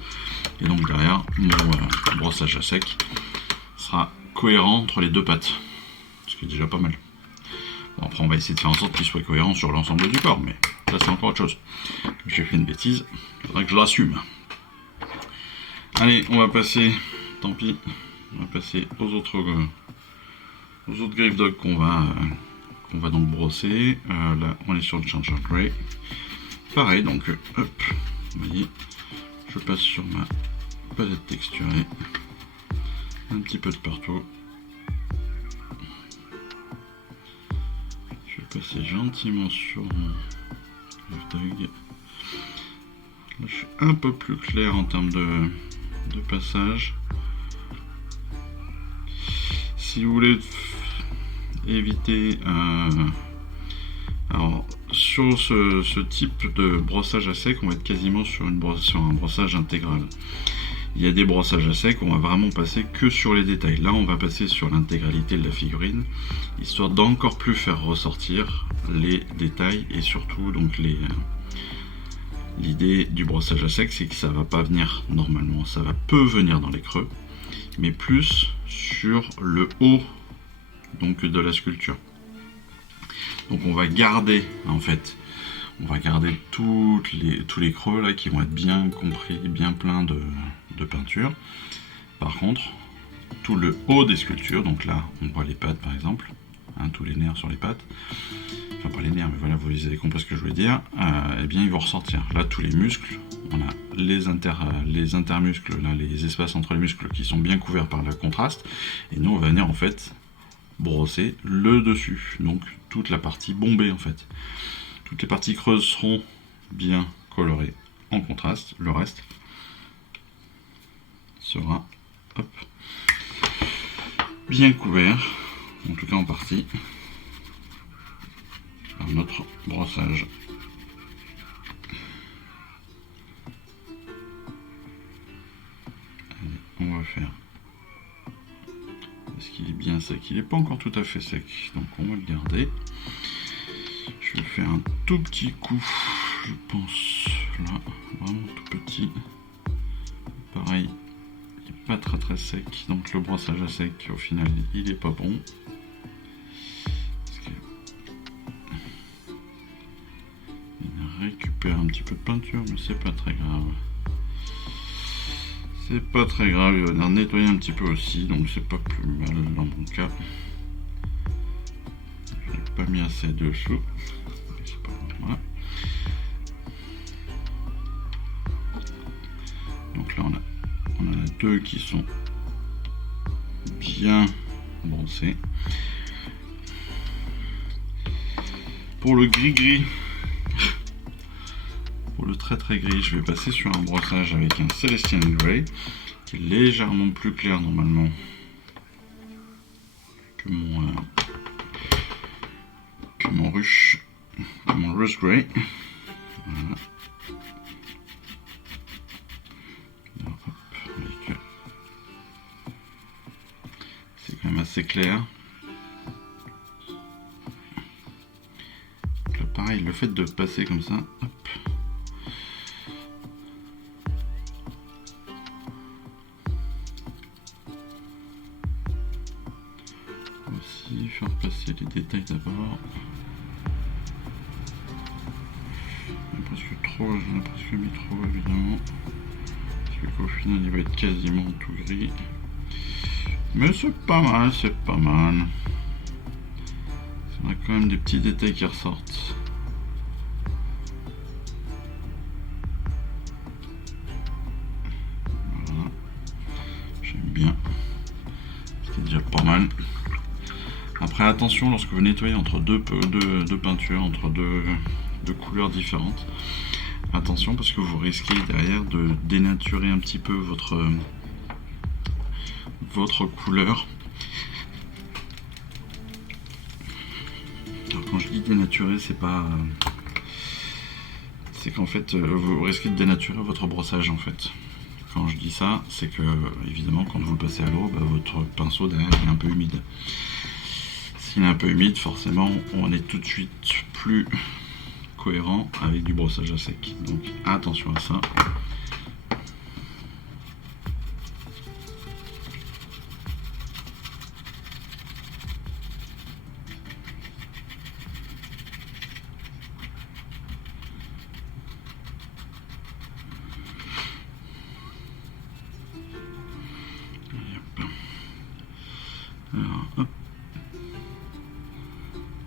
et donc derrière, mon brossage à sec sera cohérent entre les 2 pattes, ce qui est déjà pas mal. Bon, après, on va essayer de faire en sorte qu'il soit cohérent sur l'ensemble du corps, mais ça, c'est encore autre chose. J'ai fait une bêtise, il faudra que je l'assume. Allez, on va passer, tant pis, on va passer aux autres Grifdog qu'on va donc brosser. Là, on est sur le Charger Grey. Pareil, donc, hop, vous voyez, je passe sur ma palette texturée, un petit peu de partout. Je vais passer gentiment sur mon Grifdog. Là, je suis un peu plus clair en termes de passage. Si vous voulez éviter alors sur ce type de brossage à sec, on va être quasiment sur un brossage intégral. Il y a des brossages à sec, on va vraiment passer que sur les détails. Là, on va passer sur l'intégralité de la figurine, histoire d'encore plus faire ressortir les détails et surtout donc l'idée du brossage à sec, c'est que ça va pas venir normalement, ça peut venir dans les creux, mais plus sur le haut donc de la sculpture. Donc on va garder en fait, tous les creux là qui vont être bien compris, bien pleins de peinture. Par contre, tout le haut des sculptures, donc là on voit les pattes par exemple, tous les nerfs sur les pattes, enfin pas les nerfs mais voilà, vous avez compris ce que je voulais dire, et bien ils vont ressortir. Là tous les muscles, on a les intermuscles, là, les espaces entre les muscles qui sont bien couverts par le contraste, et nous on va venir en fait brosser le dessus, donc toute la partie bombée en fait. Toutes les parties creuses seront bien colorées en contraste, le reste sera bien couvert, en tout cas en partie, par notre brossage. Allez, on va faire. Est-ce qu'il est bien sec? Il n'est pas encore tout à fait sec, donc on va le garder. Je vais faire un tout petit coup, je pense, là, vraiment tout petit. Pareil, il n'est pas très sec, donc le brossage à sec, au final, il n'est pas bon. Il récupère un petit peu de peinture, mais c'est pas très grave. C'est pas très grave, il va venir nettoyer un petit peu aussi, donc c'est pas plus mal dans mon cas. Je n'ai pas mis assez dessous. C'est pas grave, voilà. Donc là on a les 2 qui sont bien brossés. Pour le gris-gris, pour le très gris, je vais passer sur un brossage avec un Celestial Grey qui est légèrement plus clair normalement mon ruche, mon rose grey. Voilà. C'est quand même assez clair. Là, pareil, le fait de passer comme ça, hop. Aussi faire passer les détails d'abord. J'en ai presque mis trop évidemment. Parce qu'au final il va être quasiment tout gris. Mais c'est pas mal, c'est pas mal. On a quand même des petits détails qui ressortent. Voilà. J'aime bien. C'est déjà pas mal. Après attention lorsque vous nettoyez entre deux peintures, entre deux couleurs différentes. Attention parce que vous risquez derrière de dénaturer un petit peu votre couleur. Alors quand je dis dénaturer, c'est pas... c'est qu'en fait vous risquez de dénaturer votre brossage en fait. Quand je dis ça, c'est que évidemment quand vous le passez à l'eau, votre pinceau derrière est un peu humide. S'il est un peu humide, forcément on est tout de suite plus cohérent avec du brossage à sec. Donc attention à ça. Alors, hop.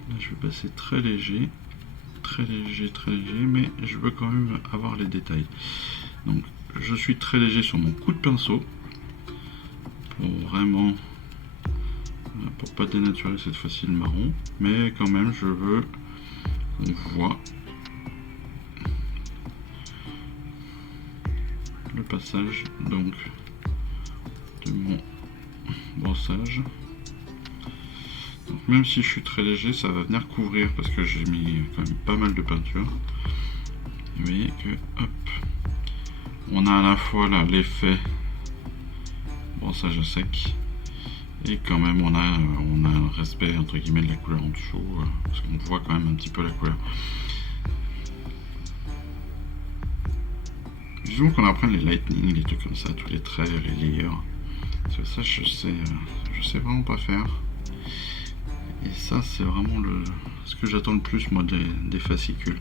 Là, je vais passer très léger, mais je veux quand même avoir les détails. Donc, je suis très léger sur mon coup de pinceau pour vraiment, pour pas dénaturer cette fois-ci le marron, mais quand même, je veux qu'on voit le passage donc de mon brossage. Donc même si je suis très léger, ça va venir couvrir parce que j'ai mis quand même pas mal de peinture. Vous voyez que hop, on a à la fois là l'effet brossage à sec et quand même on a un respect entre guillemets de la couleur en dessous parce qu'on voit quand même un petit peu la couleur. Disons qu'on apprend les lightning, les trucs comme ça, tous les traits, les layers. Parce que ça je sais vraiment pas faire. Et ça c'est vraiment ce que j'attends le plus moi des fascicules.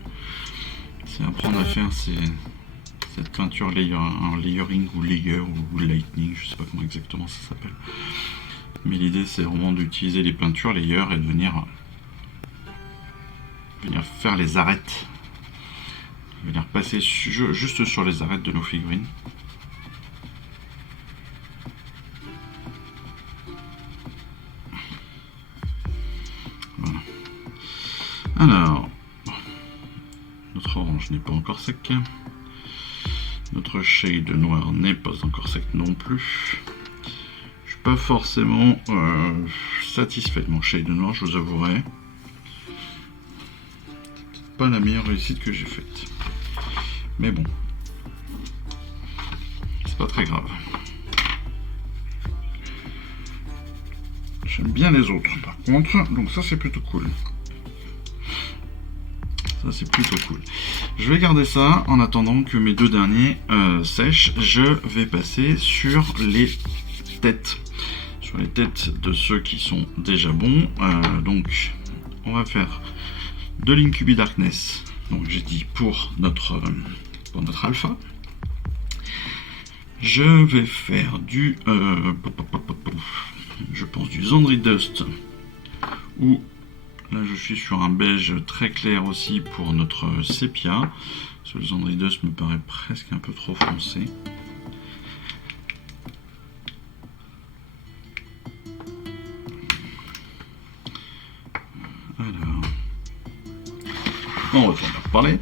C'est apprendre à faire cette peinture en layering ou layer ou lightning, je sais pas comment exactement ça s'appelle. Mais l'idée c'est vraiment d'utiliser les peintures layer et de venir faire les arêtes. Venir passer juste sur les arêtes de nos figurines. Voilà. Alors, notre orange n'est pas encore sec. Notre shade noir n'est pas encore sec non plus. Je suis pas forcément satisfait de mon shade noir, je vous avouerai. C'est pas la meilleure réussite que j'ai faite. Mais bon, c'est pas très grave. J'aime bien les autres par contre, donc ça c'est plutôt cool. Ça c'est plutôt cool. Je vais garder ça en attendant que mes deux derniers sèchent. Je vais passer sur les têtes. Sur les têtes de ceux qui sont déjà bons. Donc on va faire de l'Incubi Darkness. Donc j'ai dit pour notre alpha. Je vais faire du je pense du Zandri Dust, ou là je suis sur un beige très clair aussi pour notre sépia. Ce Zandri Dust me paraît presque un peu trop foncé. Alors, on retourne leur parler.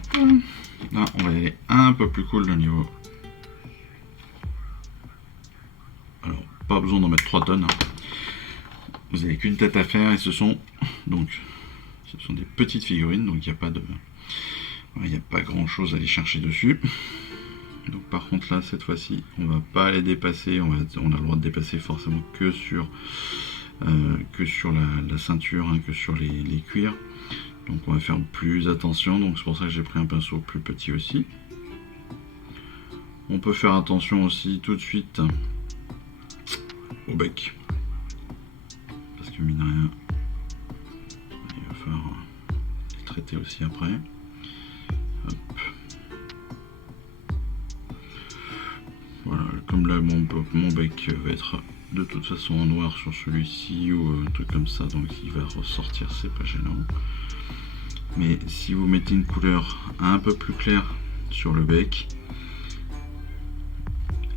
Là on va y aller un peu plus cool le niveau. Alors pas besoin d'en mettre 3 tonnes. vous n'avez qu'une tête à faire et ce sont des petites figurines, donc il n'y a pas de, il n'y a pas grand chose à aller chercher dessus. Donc par contre là, cette fois-ci, on va pas les dépasser, on a le droit de dépasser forcément que sur la ceinture, hein, que sur les cuirs. Donc on va faire plus attention, donc c'est pour ça que j'ai pris un pinceau plus petit aussi. On peut faire attention aussi tout de suite au bec, parce que mine de rien, il va falloir les traiter aussi après. Hop. Voilà, comme là mon bec va être de toute façon en noir sur celui-ci ou un truc comme ça, donc il va ressortir, c'est pas gênant. Mais si vous mettez une couleur un peu plus claire sur le bec,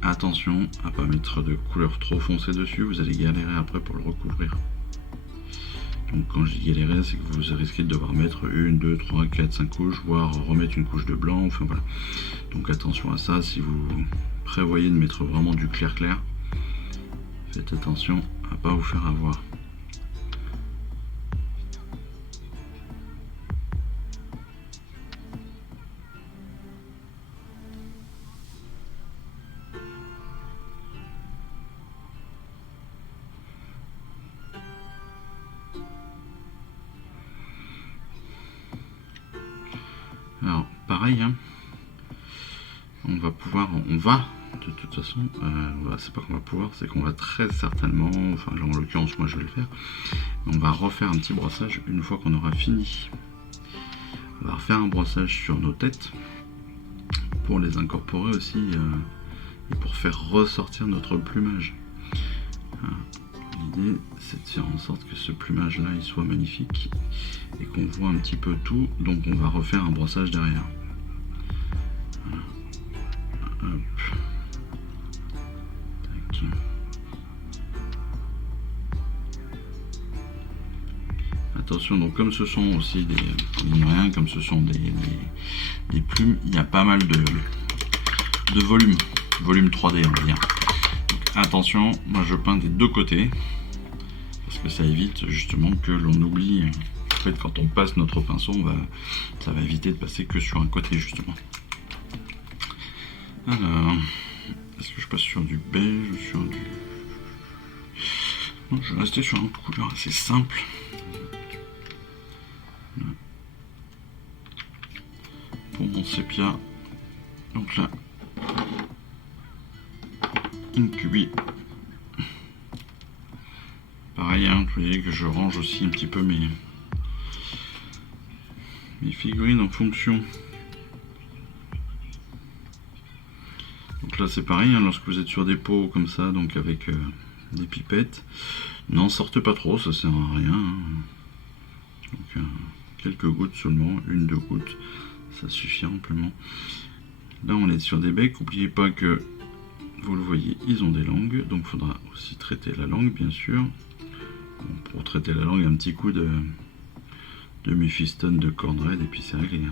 attention à pas mettre de couleur trop foncée dessus, vous allez galérer après pour le recouvrir. Donc quand je dis galérer, c'est que vous risquez de devoir mettre 1, 2, 3, 4, 5 couches, voire remettre une couche de blanc, enfin voilà. Donc attention à ça, si vous prévoyez de mettre vraiment du clair clair, faites attention à pas vous faire avoir. Alors pareil, hein, on va de toute façon, c'est pas qu'on va pouvoir, c'est qu'on va très certainement, enfin là en l'occurrence moi je vais le faire, on va refaire un petit brossage une fois qu'on aura fini. On va refaire un brossage sur nos têtes pour les incorporer aussi et pour faire ressortir notre plumage. L'idée c'est de faire en sorte que ce plumage là il soit magnifique et qu'on voit un petit peu tout, donc on va refaire un brossage derrière. Voilà. Hop. Tac. Attention, donc comme ce sont aussi comme ce sont des plumes, il y a pas mal de volume 3D on va dire. Donc, attention, moi je peins des deux côtés parce que ça évite justement que l'on oublie. En fait, quand on passe notre pinceau, ça va éviter de passer que sur un côté justement. Alors, est-ce que je passe sur du beige ou sur du... Non, je vais rester sur une couleur assez simple. Pour mon sépia, donc là, Incubi. Pareil, hein, vous voyez que je range aussi un petit peu mes figurines en fonction. Donc là c'est pareil, hein, lorsque vous êtes sur des pots comme ça, donc avec des pipettes, n'en sortez pas trop, ça sert à rien. Hein. Donc quelques gouttes seulement, 1-2 gouttes, ça suffit amplement. Là on est sur des becs, n'oubliez pas que, vous le voyez, ils ont des langues, donc il faudra aussi traiter la langue bien sûr. Bon, pour traiter la langue, un petit coup de Mephiston de Corn Red et puis c'est réglé.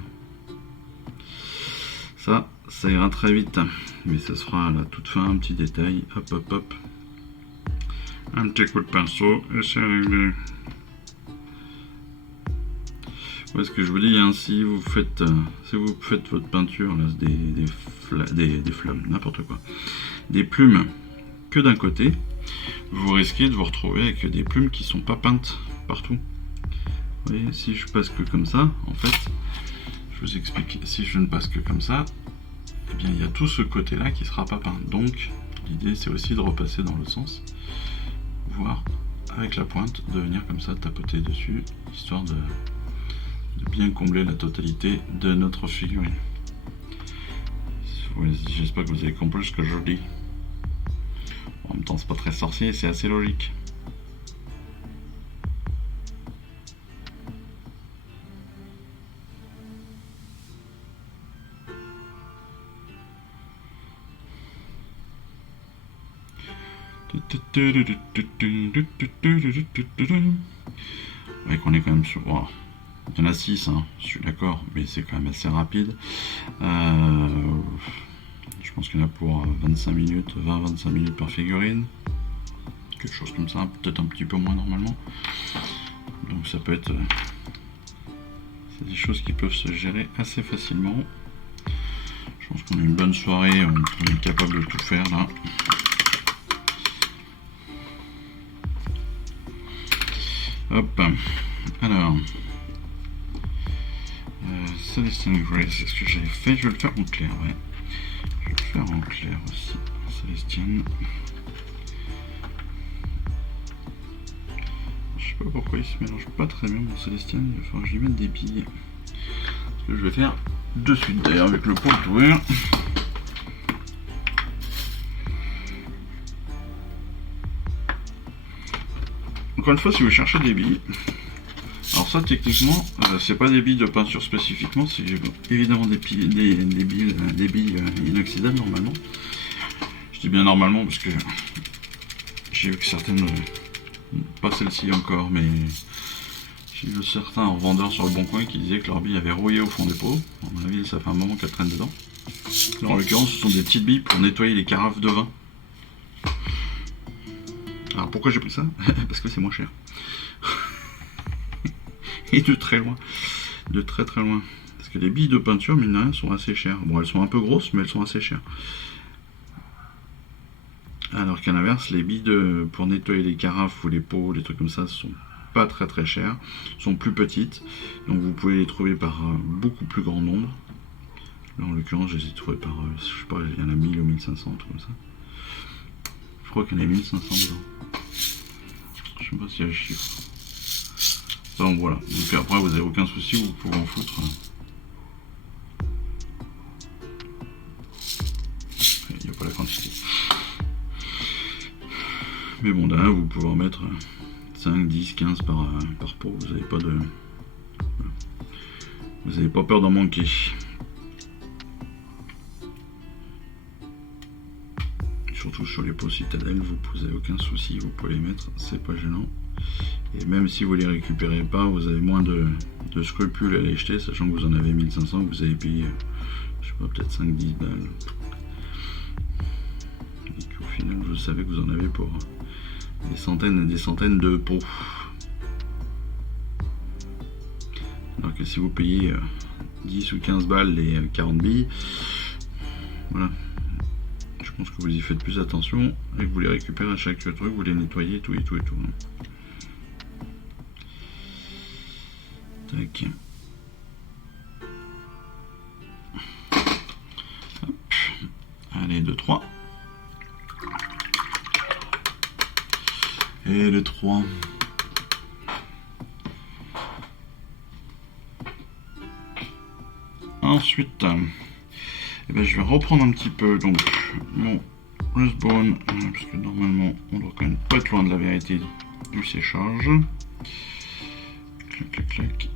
Hein. Ça ira très vite, mais ça se fera à la toute fin, un petit détail, hop hop hop. Un petit coup de pinceau et c'est réglé. Ouais, ce que je vous dis, hein, si vous faites votre peinture, là, des flammes, n'importe quoi, des plumes que d'un côté, vous risquez de vous retrouver avec des plumes qui sont pas peintes partout. Vous voyez, si je passe que comme ça, en fait, je vous explique, si je ne passe que comme ça, eh bien il y a tout ce côté là qui sera pas peint. Donc l'idée c'est aussi de repasser dans le sens, voire avec la pointe de venir comme ça tapoter dessus, histoire de bien combler la totalité de notre figurine. J'espère que vous avez compris ce que je dis. En même temps c'est pas très sorcier, c'est assez logique. Ouais, qu'on est quand même sur... Wow. Il y en a 6, hein, je suis d'accord, mais c'est quand même assez rapide. Je pense qu'il y en a pour 25 minutes, 20-25 minutes par figurine. quelque chose comme ça, peut-être un petit peu moins normalement. Donc ça peut être... c'est des choses qui peuvent se gérer assez facilement. Je pense qu'on a une bonne soirée, on est capable de tout faire là. Hop, alors... Celestian Grace, est-ce que j'avais fait? Je vais le faire en clair, ouais. Je vais le faire en clair aussi, Celestian. Je sais pas pourquoi il se mélange pas très bien mon Celestian, il va falloir que je lui mette des billes. Ce que je vais faire de suite d'ailleurs avec le pot ouvert. Encore une fois, si vous cherchez des billes, alors ça techniquement, c'est pas des billes de peinture spécifiquement, c'est évidemment des billes inoxydables normalement. Je dis bien normalement parce que j'ai vu que certaines, pas celle-ci encore, mais j'ai vu certains revendeurs sur le bon coin qui disaient que leurs billes avaient rouillé au fond des pots. À mon avis, ça fait un moment qu'elles traînent dedans. Alors, en l'occurrence, ce sont des petites billes pour nettoyer les carafes de vin. Alors pourquoi j'ai pris ça? Parce que c'est moins cher. Et de très loin. De très très loin. Parce que les billes de peinture, mine de rien, sont assez chères. Bon, elles sont un peu grosses, mais elles sont assez chères. Alors qu'à l'inverse, les billes pour nettoyer les carafes ou les pots, les trucs comme ça, sont pas très très chères. Sont plus petites. Donc vous pouvez les trouver par beaucoup plus grand nombre. Là, en l'occurrence, je les ai trouvées par, je sais pas, il y en a 1000 ou 1500, un truc comme ça. Je crois qu'il y en a 1500 dedans. Je sais pas s'il y a le chiffre. Donc voilà, donc après vous n'avez aucun souci, vous pouvez en foutre. Il n'y a pas la quantité. Mais bon, là vous pouvez en mettre 5, 10, 15 par pot, vous n'avez pas de... Vous n'avez pas peur d'en manquer. Surtout sur les pots citadelles, vous n'avez aucun souci, vous pouvez les mettre, c'est pas gênant. Et même si vous les récupérez pas, vous avez moins de scrupules à les jeter, sachant que vous en avez 1500, vous avez payé, je sais pas, peut-être 5-10 balles. Et qu'au final, vous savez que vous en avez pour des centaines et des centaines de pots. Alors que si vous payez 10 ou 15 balles les 40 billes, voilà. Je pense que vous y faites plus attention et que vous les récupérez à chaque truc, vous les nettoyez, tout et tout et tout. Tac. Hop. Allez, 2, 3. Et le 3. Ensuite, eh ben, je vais reprendre un petit peu donc mon Rustbone, parce que normalement on doit quand même pas être loin de la vérité du séchage. Clac, clac, clac.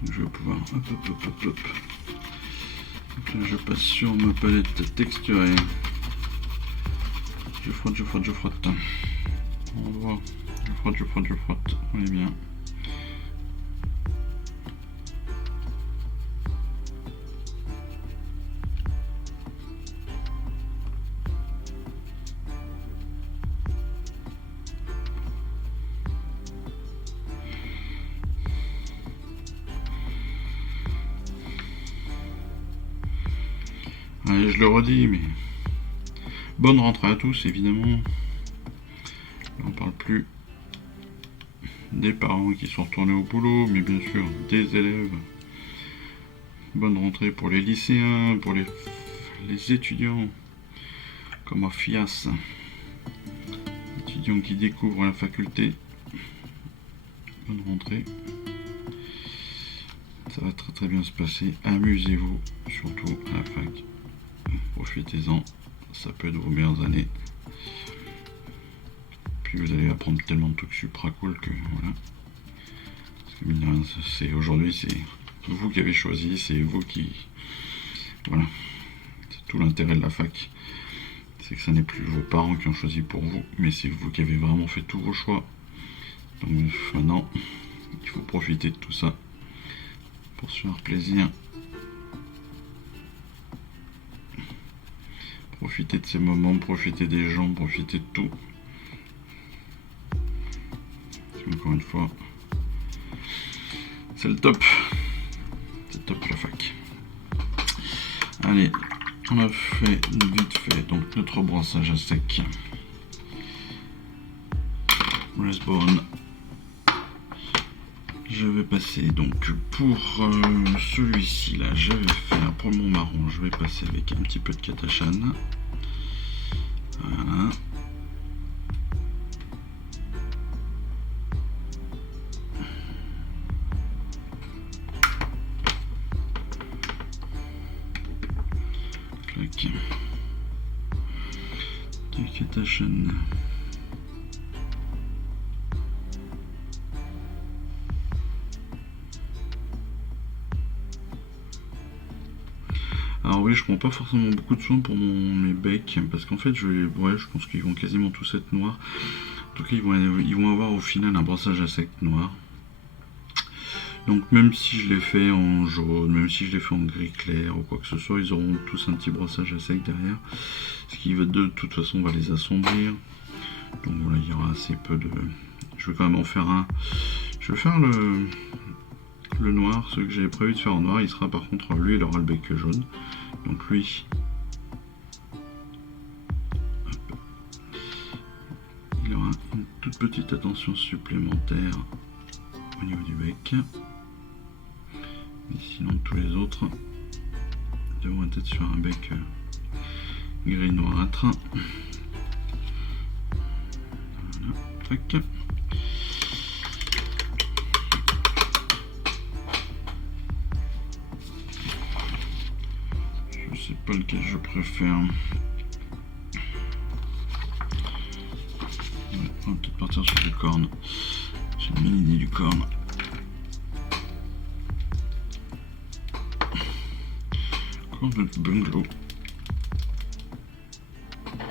Donc, je vais pouvoir hop, hop, hop, hop, hop. Donc là, je passe sur ma palette texturée. Je frotte, je frotte, je frotte. On voit. Je frotte, je frotte, je frotte. On est bien. Allez, je le redis, mais bonne rentrée à tous, évidemment. Là, on parle plus des parents qui sont retournés au boulot, mais bien sûr des élèves. Bonne rentrée pour les lycéens, pour les étudiants, comme à FIAS, étudiants qui découvrent la faculté. Bonne rentrée. Ça va très très bien se passer. Amusez-vous, surtout à la fac. Profitez-en, ça peut être vos meilleures années. Puis vous allez apprendre tellement de trucs super cool que voilà. Parce que c'est aujourd'hui, c'est vous qui avez choisi, c'est vous qui, voilà, c'est tout l'intérêt de la fac. C'est que ce n'est plus vos parents qui ont choisi pour vous, mais c'est vous qui avez vraiment fait tous vos choix. Donc maintenant, il faut profiter de tout ça pour se faire plaisir. Profiter de ces moments, profiter des gens, profiter de tout. Encore une fois, c'est le top. C'est top la fac. Allez, on a fait vite fait donc notre brossage à sec. Raceborn. Je vais passer donc pour celui-ci là, je vais faire pour mon marron, je vais passer avec un petit peu de Katashan. Voilà. Clac. Du Katashan. Alors oui, je prends pas forcément beaucoup de soin pour mes becs, parce qu'en fait, je pense qu'ils vont quasiment tous être noirs. En tout cas, ils vont avoir au final un brossage à sec noir. Donc même si je les fais en jaune, même si je les fais en gris clair ou quoi que ce soit, ils auront tous un petit brossage à sec derrière. Ce qui va de toute façon va les assombrir. Donc voilà, il y aura assez peu de... Je vais quand même en faire un. Je vais faire le noir, ce que j'avais prévu de faire en noir. Il sera par contre, lui, il aura le bec jaune. Donc lui, hop, il aura une toute petite attention supplémentaire au niveau du bec. Mais sinon tous les autres devront être sur un bec gris noirâtre. Voilà, tac. Je sais pas lequel je préfère. Ouais, on va peut-être partir sur du corne. J'ai une mini idée du corne. Corne de bungalow.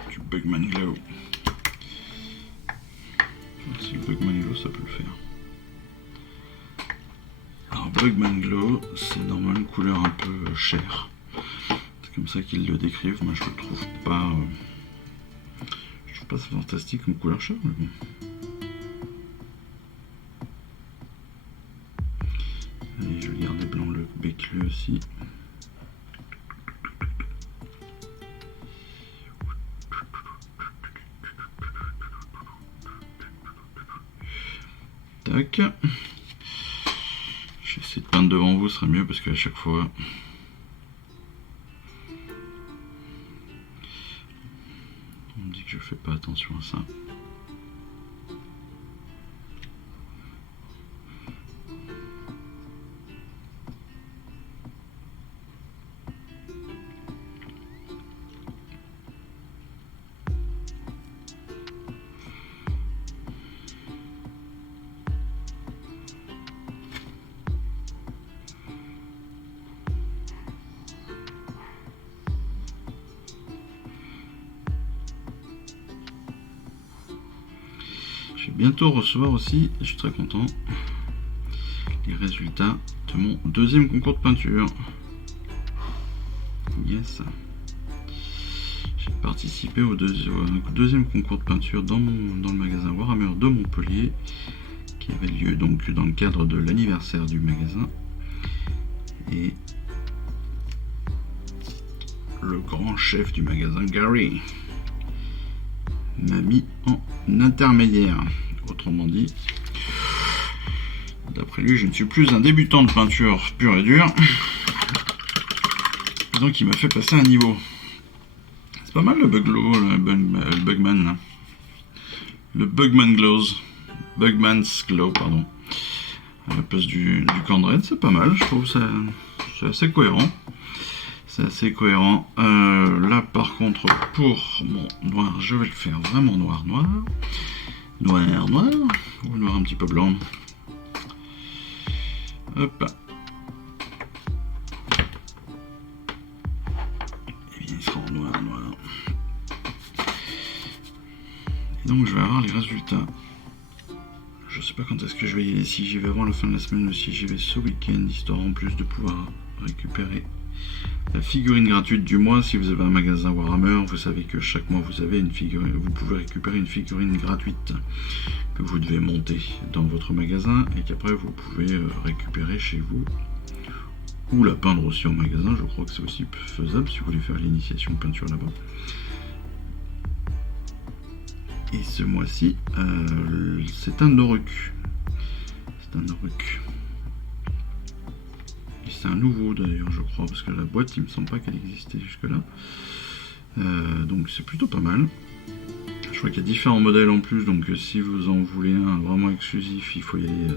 Du Bugman Glow. Si le Bugman Glow ça peut le faire. Alors Bugman Glow, c'est normalement une couleur un peu chère. C'est comme ça qu'ils le décrivent. Moi je le trouve pas. Je trouve pas ça fantastique comme couleur chère, mais bon. Allez, je vais garder blanc le bec lui aussi. Tac. Je vais essayer de peindre devant vous, ce serait mieux parce qu'à chaque fois. On me dit que je fais pas attention à ça. Je vais bientôt recevoir aussi, je suis très content, les résultats de mon deuxième concours de peinture. Yes. J'ai participé au deuxième concours de peinture dans le magasin Warhammer de Montpellier, qui avait lieu donc dans le cadre de l'anniversaire du magasin. Et le grand chef du magasin, Gary, m'a mis en intermédiaire. Autrement dit, d'après lui, je ne suis plus un débutant de peinture pure et dure. Donc il m'a fait passer un niveau. C'est pas mal le Buglow, le Bugman. Là. Le Bugman Glows. Bugman's Glow, pardon. À la place du Cornred, c'est pas mal, je trouve ça c'est assez cohérent. C'est assez cohérent. Là par contre pour mon noir, je vais le faire vraiment noir. Noir ou noir un petit peu blanc. Hop. Et bien il sera en noir. Et donc je vais avoir les résultats. Je sais pas quand est-ce que si j'y vais avant la fin de la semaine ou si j'y vais ce week-end, histoire en plus de pouvoir récupérer La figurine gratuite du mois, si vous avez un magasin Warhammer, vous savez que chaque mois vous avez une figurine, vous pouvez récupérer une figurine gratuite que vous devez monter dans votre magasin et qu'après vous pouvez récupérer chez vous ou la peindre aussi en magasin. Je crois que c'est aussi faisable si vous voulez faire l'initiation peinture là-bas. Et ce mois-ci, c'est un Noruk. C'est un Noruk. Et c'est un nouveau d'ailleurs, je crois, parce que la boîte, il me semble pas qu'elle existait jusque-là. Donc c'est plutôt pas mal. Je crois qu'il y a différents modèles en plus, donc si vous en voulez un vraiment exclusif, il faut y aller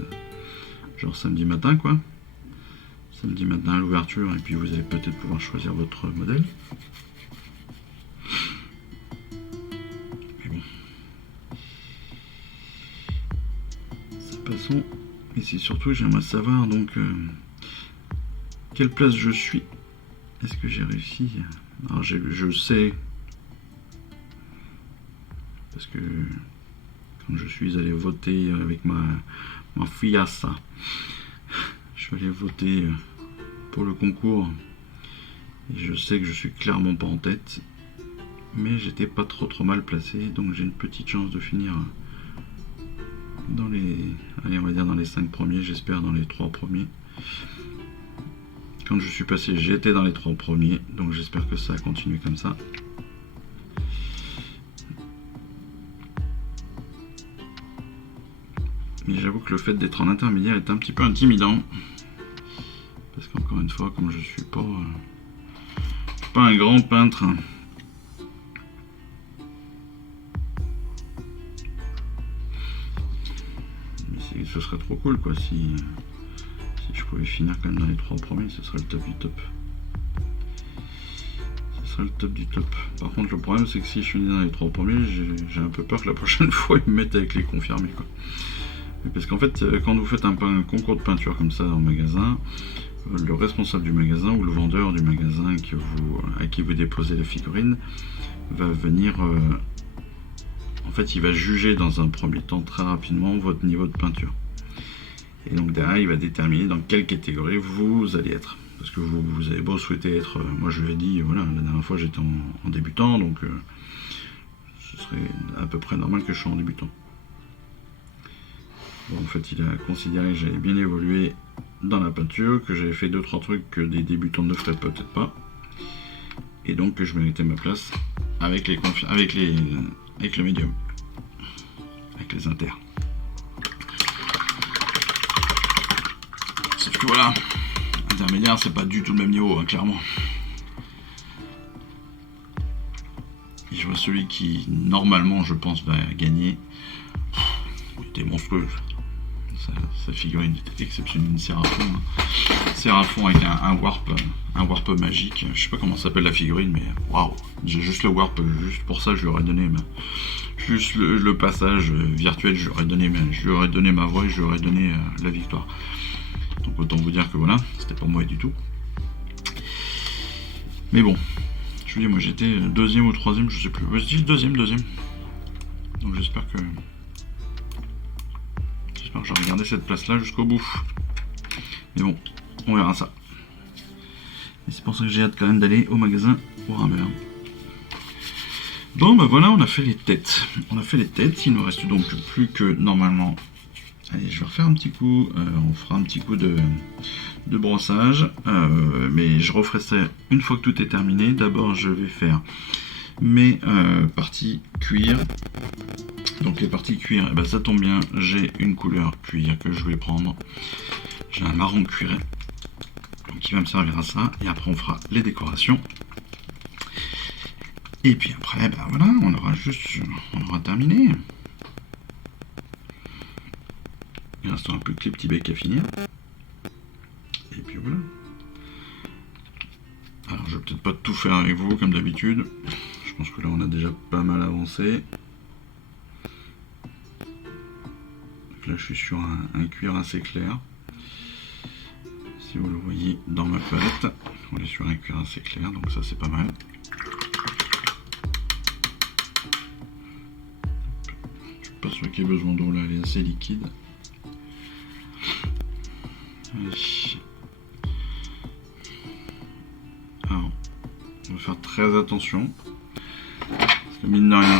genre samedi matin, quoi. Samedi matin à l'ouverture, et puis vous allez peut-être pouvoir choisir votre modèle. Mais bon. Passons. Et c'est surtout, j'aimerais savoir donc quelle place je suis. Est-ce que j'ai réussi? Alors je sais, parce que quand je suis allé voter avec ma fiassa, je suis allé voter pour le concours et je sais que je suis clairement pas en tête, mais j'étais pas trop mal placé, donc j'ai une petite chance de finir dans les, allez, on va dire dans les 5 premiers, j'espère dans les 3 premiers. Quand je suis passé, j'étais dans les 3 premiers, donc j'espère que ça a continué comme ça. Mais j'avoue que le fait d'être en intermédiaire est un petit peu intimidant. Parce qu'encore une fois, comme je suis pas un grand peintre, mais ce serait trop cool quoi si je pouvais finir quand même dans les 3 premiers, ce serait le top du top. Ce serait le top du top. Par contre le problème c'est que si je finis dans les 3 premiers, j'ai un peu peur que la prochaine fois ils me mettent avec les confirmés quoi. Parce qu'en fait quand vous faites un concours de peinture comme ça en magasin, le responsable du magasin ou le vendeur du magasin à qui vous déposez la figurine va venir, en fait il va juger dans un premier temps très rapidement votre niveau de peinture. Et donc derrière il va déterminer dans quelle catégorie vous allez être. Parce que vous avez beau souhaiter être, moi je lui ai dit, voilà, la dernière fois j'étais en débutant, donc ce serait à peu près normal que je sois en débutant. Bon, en fait il a considéré que j'avais bien évolué dans la peinture, que j'avais fait 2-3 trucs que des débutants ne feraient peut-être pas, et donc que je méritais ma place avec le médium, avec les inters. Sauf que voilà, intermédiaire c'est pas du tout le même niveau, hein, clairement. Et je vois celui qui normalement je pense va gagner, il était monstrueux. Sa figurine était exceptionnelle, une Séraphon avec un warp magique. Je sais pas comment s'appelle la figurine, mais waouh, j'ai juste le warp, juste pour ça je lui aurais donné juste le passage virtuel, je lui aurais donné ma voix et je lui aurais donné la victoire. Donc autant vous dire que voilà, c'était pas moi du tout. Mais bon, je vous dis, moi j'étais deuxième ou troisième, je sais plus. Je dis deuxième. Donc j'espère que j'aurai gardé cette place là jusqu'au bout. Mais bon, on verra ça. Et c'est pour ça que j'ai hâte quand même d'aller au magasin Warhammer. Bon bah voilà, on a fait les têtes. Il ne me reste donc plus que normalement. Allez, je vais refaire un petit coup. On fera un petit coup de brossage. Mais je referai ça une fois que tout est terminé. D'abord je vais faire mes parties cuir. Donc les parties cuir, eh ben, ça tombe bien, j'ai une couleur cuir que je vais prendre. J'ai un marron cuiré, donc qui va me servir à ça. Et après on fera les décorations. Et puis après, ben voilà, on aura terminé. Il reste un peu que les petits becs à finir. Et puis voilà. Alors je vais peut-être pas tout faire avec vous comme d'habitude. Je pense que là on a déjà pas mal avancé. Là je suis sur un cuir assez clair. Si vous le voyez dans ma palette, on est sur un cuir assez clair, donc ça c'est pas mal. Je suis pas sûr qu'il y ait besoin d'eau là, elle est assez liquide. Allez. faire très attention. Parce que mine de rien,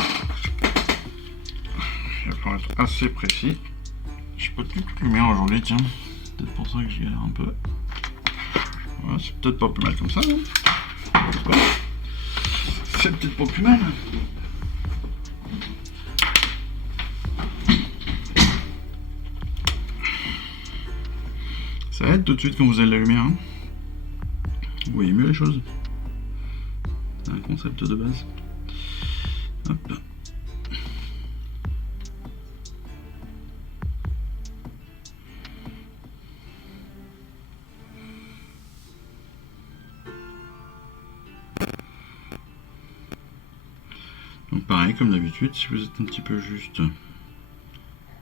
il va falloir être assez précis. Je n'ai pas du tout de lumière aujourd'hui, tiens. C'est peut-être pour ça que j'y galère un peu. Voilà, c'est peut-être pas plus mal comme ça, non? C'est peut-être pas plus mal. Ça aide tout de suite quand vous avez la lumière. Hein. Vous voyez mieux les choses. C'est un concept de base. Hop. Donc pareil, comme d'habitude, si vous êtes un petit peu juste,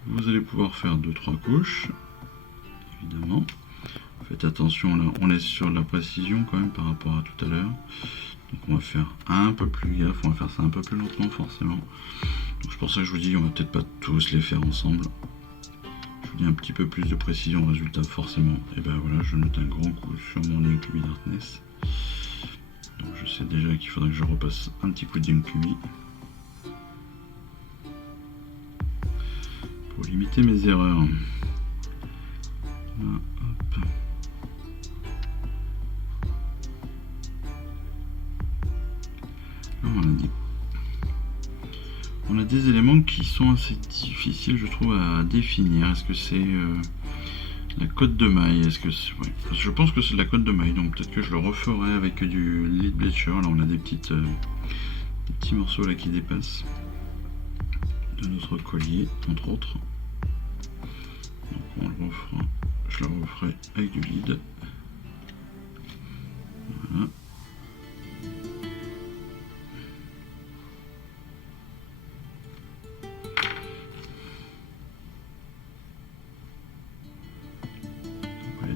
vous allez pouvoir faire 2-3 couches, évidemment. Faites attention, là, on est sur la précision quand même par rapport à tout à l'heure. Donc on va faire un peu plus gaffe, on va faire ça un peu plus lentement forcément. Donc c'est pour ça que je vous dis, on va peut-être pas tous les faire ensemble. Je vous dis un petit peu plus de précision, résultat forcément. Et ben voilà, je vais mettre un grand coup sur mon Incubi Darkness. Donc je sais déjà qu'il faudrait que je repasse un petit coup d'Incubi. Pour limiter mes erreurs. Là, hop. On a des éléments qui sont assez difficiles, je trouve, à définir. Est-ce que c'est la cote de maille? Est-ce que c'est... Ouais. Je pense que c'est de la cote de maille, donc peut-être que je le referai avec du lead bleacher. Là, on a des petits morceaux là qui dépassent de notre collier, entre autres. Donc on le refera. Je le referai avec du lead. Voilà.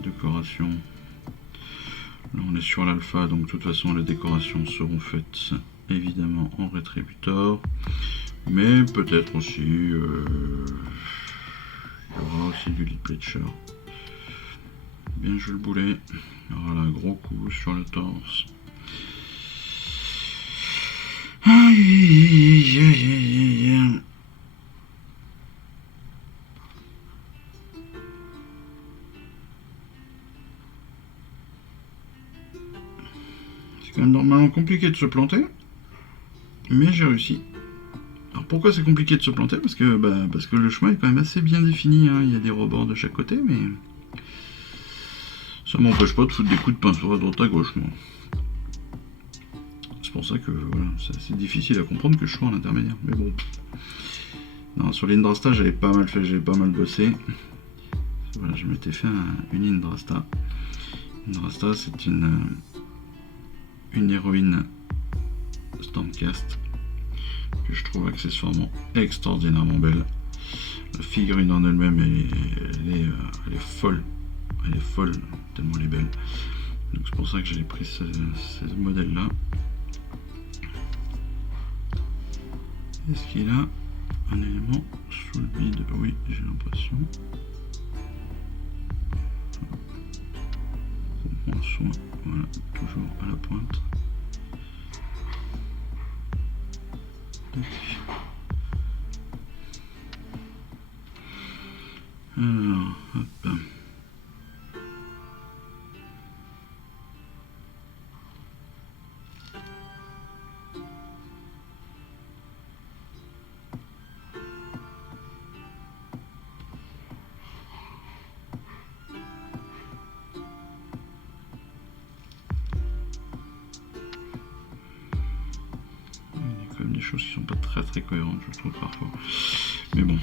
Décorations. Là on est sur l'alpha, donc de toute façon les décorations seront faites évidemment en rétributeur, mais peut-être aussi il y aura aussi du lead bleacher. Bien joué le boulet. Voilà, gros coup sur le torse. Aïe, aïe, aïe, aïe. C'est quand même normalement compliqué de se planter, mais j'ai réussi. Alors pourquoi c'est compliqué de se planter? Parce que le chemin est quand même assez bien défini, hein. Il y a des rebords de chaque côté, mais ça m'empêche pas de foutre des coups de pinceau à droite à gauche, moi. C'est pour ça que voilà, c'est assez difficile à comprendre que je sois en intermédiaire, mais bon. Non, sur l'Indrasta j'avais pas mal fait, j'avais pas mal bossé. Voilà, je m'étais fait une Indrasta. Indrasta c'est une héroïne Stormcast que je trouve accessoirement extraordinairement belle. La figurine en elle-même elle est folle. Elle est folle tellement elle est belle. Donc c'est pour ça que j'ai pris ce modèle là. Est-ce qu'il a un élément sous le bide? Oui, j'ai l'impression. On prend soin, voilà, toujours à la pointe. Alors, hop. Des choses qui sont pas très cohérentes, je trouve parfois, mais bon.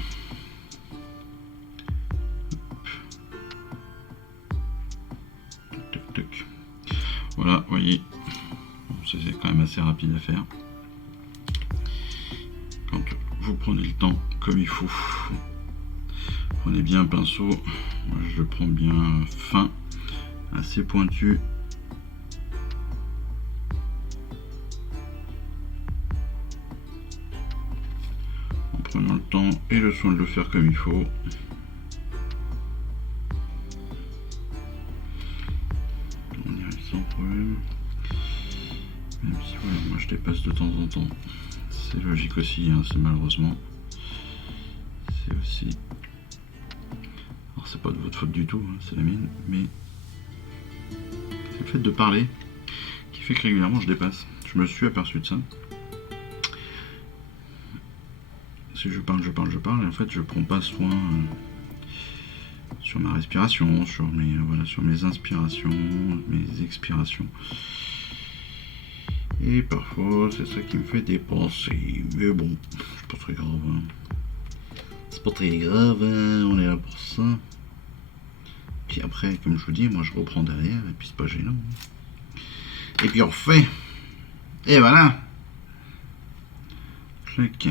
Toc, toc. Voilà, vous voyez, c'est quand même assez rapide à faire quand vous prenez le temps comme il faut. Prenez bien un pinceau, moi je le prends bien fin, assez pointu. Prenons le temps et le soin de le faire comme il faut. On y arrive sans problème. Même s'il je dépasse de temps en temps. C'est logique aussi, hein, c'est malheureusement. C'est aussi... Alors c'est pas de votre faute du tout, hein, c'est la mienne, mais... c'est le fait de parler qui fait que régulièrement je dépasse. Je me suis aperçu de ça. Si je parle, et en fait je prends pas soin sur ma respiration, sur mes inspirations, mes expirations. Et parfois c'est ça qui me fait dépenser. Mais bon, c'est pas très grave. Hein. C'est pas très grave, hein, on est là pour ça. Puis après, comme je vous dis, moi je reprends derrière et puis c'est pas gênant. Et puis on refait. Et voilà. Clac.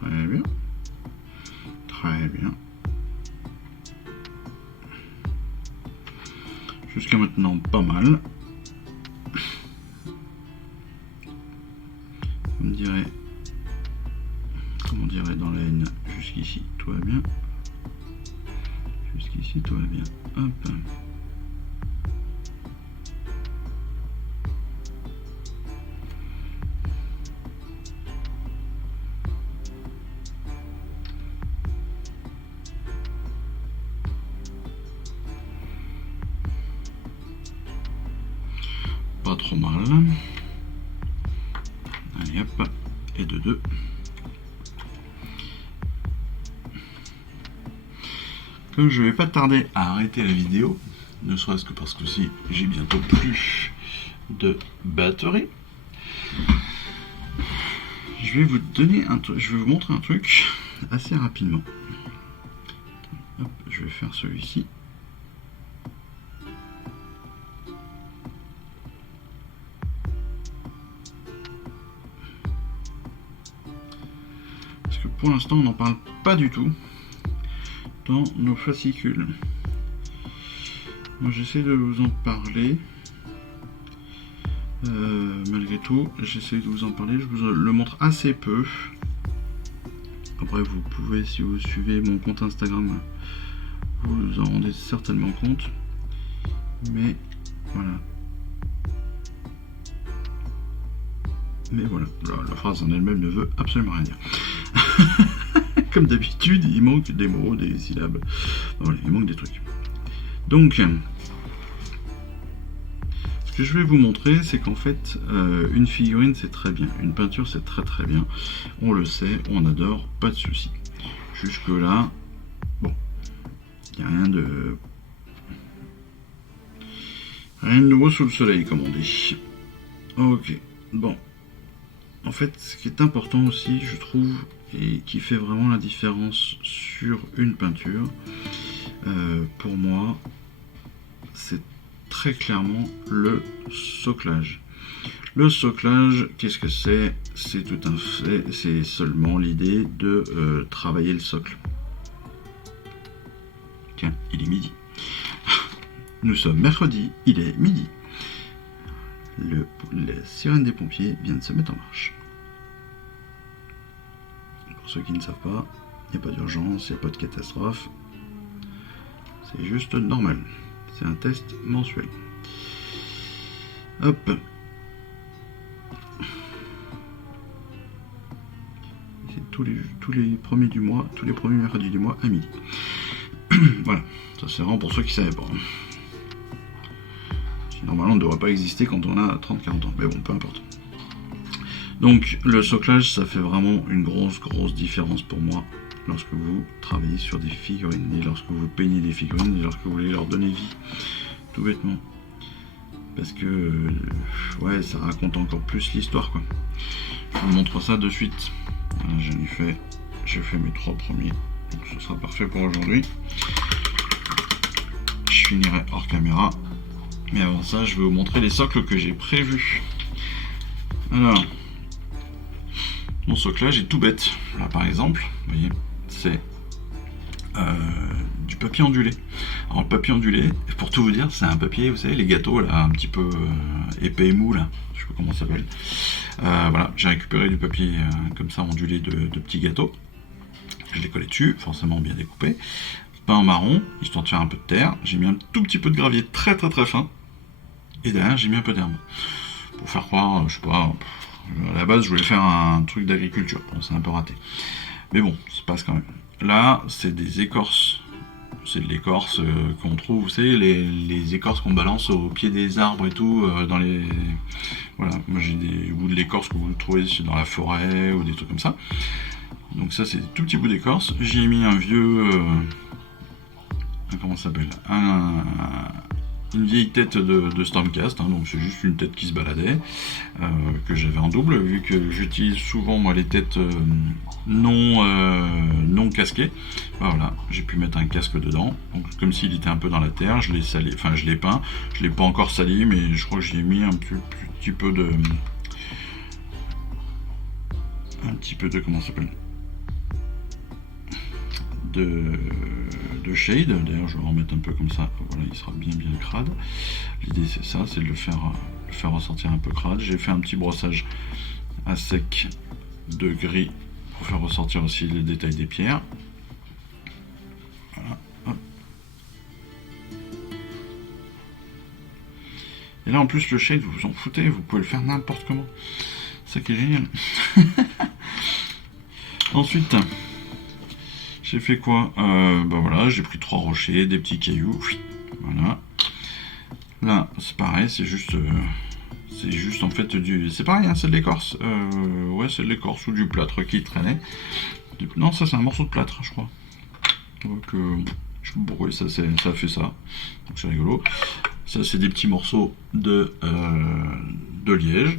Très bien. Très bien. Jusqu'à maintenant, pas mal. Comme on dirait dans la haine, jusqu'ici, tout va bien. Jusqu'ici, tout va bien. Hop. Pas trop mal. Allez hop, et de 2. Comme je vais pas tarder à arrêter la vidéo, ne serait-ce que parce que si j'ai bientôt plus de batterie, je vais vous montrer un truc assez rapidement. Hop, je vais faire celui-ci. Parce que pour l'instant, on n'en parle pas du tout dans nos fascicules. Moi, j'essaie de vous en parler. Malgré tout, j'essaie de vous en parler. Je vous le montre assez peu. Après, vous pouvez, si vous suivez mon compte Instagram, vous en rendez certainement compte. Mais voilà. Mais voilà, la phrase en elle-même ne veut absolument rien dire. Comme d'habitude, il manque des mots, des syllabes. Voilà, il manque des trucs. Donc, ce que je vais vous montrer, c'est qu'en fait, une figurine, c'est très bien. Une peinture, c'est très très bien. On le sait, on adore, pas de souci. Jusque-là, bon, il n'y a rien de nouveau sous le soleil, comme on dit. Ok, bon. En fait, ce qui est important aussi, je trouve, et qui fait vraiment la différence sur une peinture, pour moi, c'est très clairement le soclage. Le soclage, qu'est-ce que c'est? C'est tout un fait, c'est seulement l'idée de travailler le socle. Tiens, il est midi. Nous sommes mercredi, il est midi. La sirène des pompiers vient de se mettre en marche. Pour ceux qui ne savent pas, il n'y a pas d'urgence, il n'y a pas de catastrophe. C'est juste normal. C'est un test mensuel. Hop. C'est tous les premiers du mois, tous les premiers mercredis du mois à midi. Voilà. Ça c'est vraiment pour ceux qui ne savaient pas. Normalement, on ne devrait pas exister quand on a 30-40 ans. Mais bon, peu importe. Donc, le soclage, ça fait vraiment une grosse différence pour moi lorsque vous travaillez sur des figurines et lorsque vous peignez des figurines et lorsque vous voulez leur donner vie. Tout bêtement. Parce que, ouais, ça raconte encore plus l'histoire, quoi. Je vous montre ça de suite. Voilà, j'ai fait mes 3 premiers. Donc, ce sera parfait pour aujourd'hui. Je finirai hors caméra. Mais avant ça, je vais vous montrer les socles que j'ai prévus. Alors, Mon soclage est tout bête. Là par exemple, vous voyez, c'est du papier ondulé. Alors le papier ondulé, pour tout vous dire, c'est un papier, vous savez, les gâteaux là, un petit peu épais et mou là, je sais pas comment ça s'appelle. Voilà, j'ai récupéré du papier comme ça ondulé de petits gâteaux. Je l'ai collé dessus, forcément bien découpé. Peint en marron, histoire de faire un peu de terre. J'ai mis un tout petit peu de gravier très très très fin. Et derrière, j'ai mis un peu d'herbe. Pour faire croire, je sais pas, à la base, je voulais faire un truc d'agriculture. Bon, c'est un peu raté. Mais bon, ça passe quand même. Là, c'est des écorces. C'est de l'écorce qu'on trouve, vous savez, les écorces qu'on balance au pied des arbres et tout, dans les... Voilà, moi j'ai des bouts de l'écorce que vous trouvez dans la forêt ou des trucs comme ça. Donc ça, c'est des tout petits bouts d'écorce. J'y ai mis un vieux... comment ça s'appelle, une vieille tête de Stormcast, hein, donc c'est juste une tête qui se baladait, que j'avais en double, vu que j'utilise souvent moi les têtes non casquées. Voilà, j'ai pu mettre un casque dedans, donc comme s'il était un peu dans la terre, je l'ai salé, enfin je l'ai peint, je l'ai pas encore sali, mais je crois que j'y ai mis un petit peu de... comment ça s'appelle, de shade. D'ailleurs je vais en remettre un peu comme ça, voilà, il sera bien crade. L'idée c'est ça, c'est de le faire ressortir un peu crade. J'ai fait un petit brossage à sec de gris pour faire ressortir aussi les détails des pierres. Voilà, hop. Et là en plus le shade, vous vous en foutez, vous pouvez le faire n'importe comment, c'est ça qui est génial. Ensuite j'ai fait quoi, bah voilà, j'ai pris 3 rochers, des petits cailloux, voilà. Là, c'est pareil, c'est juste en fait c'est pareil, hein, c'est de l'écorce. Ouais, c'est de l'écorce ou du plâtre qui traînait. Non, ça c'est un morceau de plâtre, je crois. Donc, ouais, ça fait ça. Donc c'est rigolo. Ça c'est des petits morceaux de liège.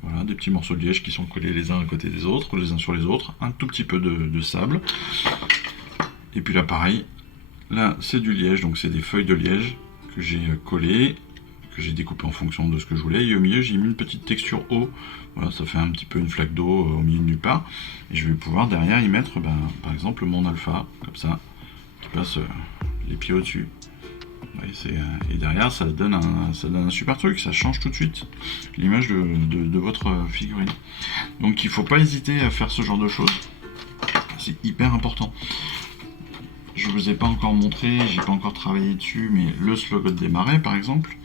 Voilà, des petits morceaux de liège qui sont collés les uns à côté des autres, les uns sur les autres. Un tout petit peu de sable. Et puis là, pareil. Là, c'est du liège, donc c'est des feuilles de liège que j'ai collées, que j'ai découpé en fonction de ce que je voulais. Et au milieu, j'ai mis une petite texture eau. Voilà, ça fait un petit peu une flaque d'eau au milieu de nulle part. Et je vais pouvoir derrière y mettre, par exemple, mon alpha, comme ça, qui passe les pieds au-dessus. Et derrière, ça donne un super truc, ça change tout de suite l'image de votre figurine. Donc il ne faut pas hésiter à faire ce genre de choses. C'est hyper important. Je vous ai pas encore montré, j'ai pas encore travaillé dessus, mais le Slogot des Marais par exemple.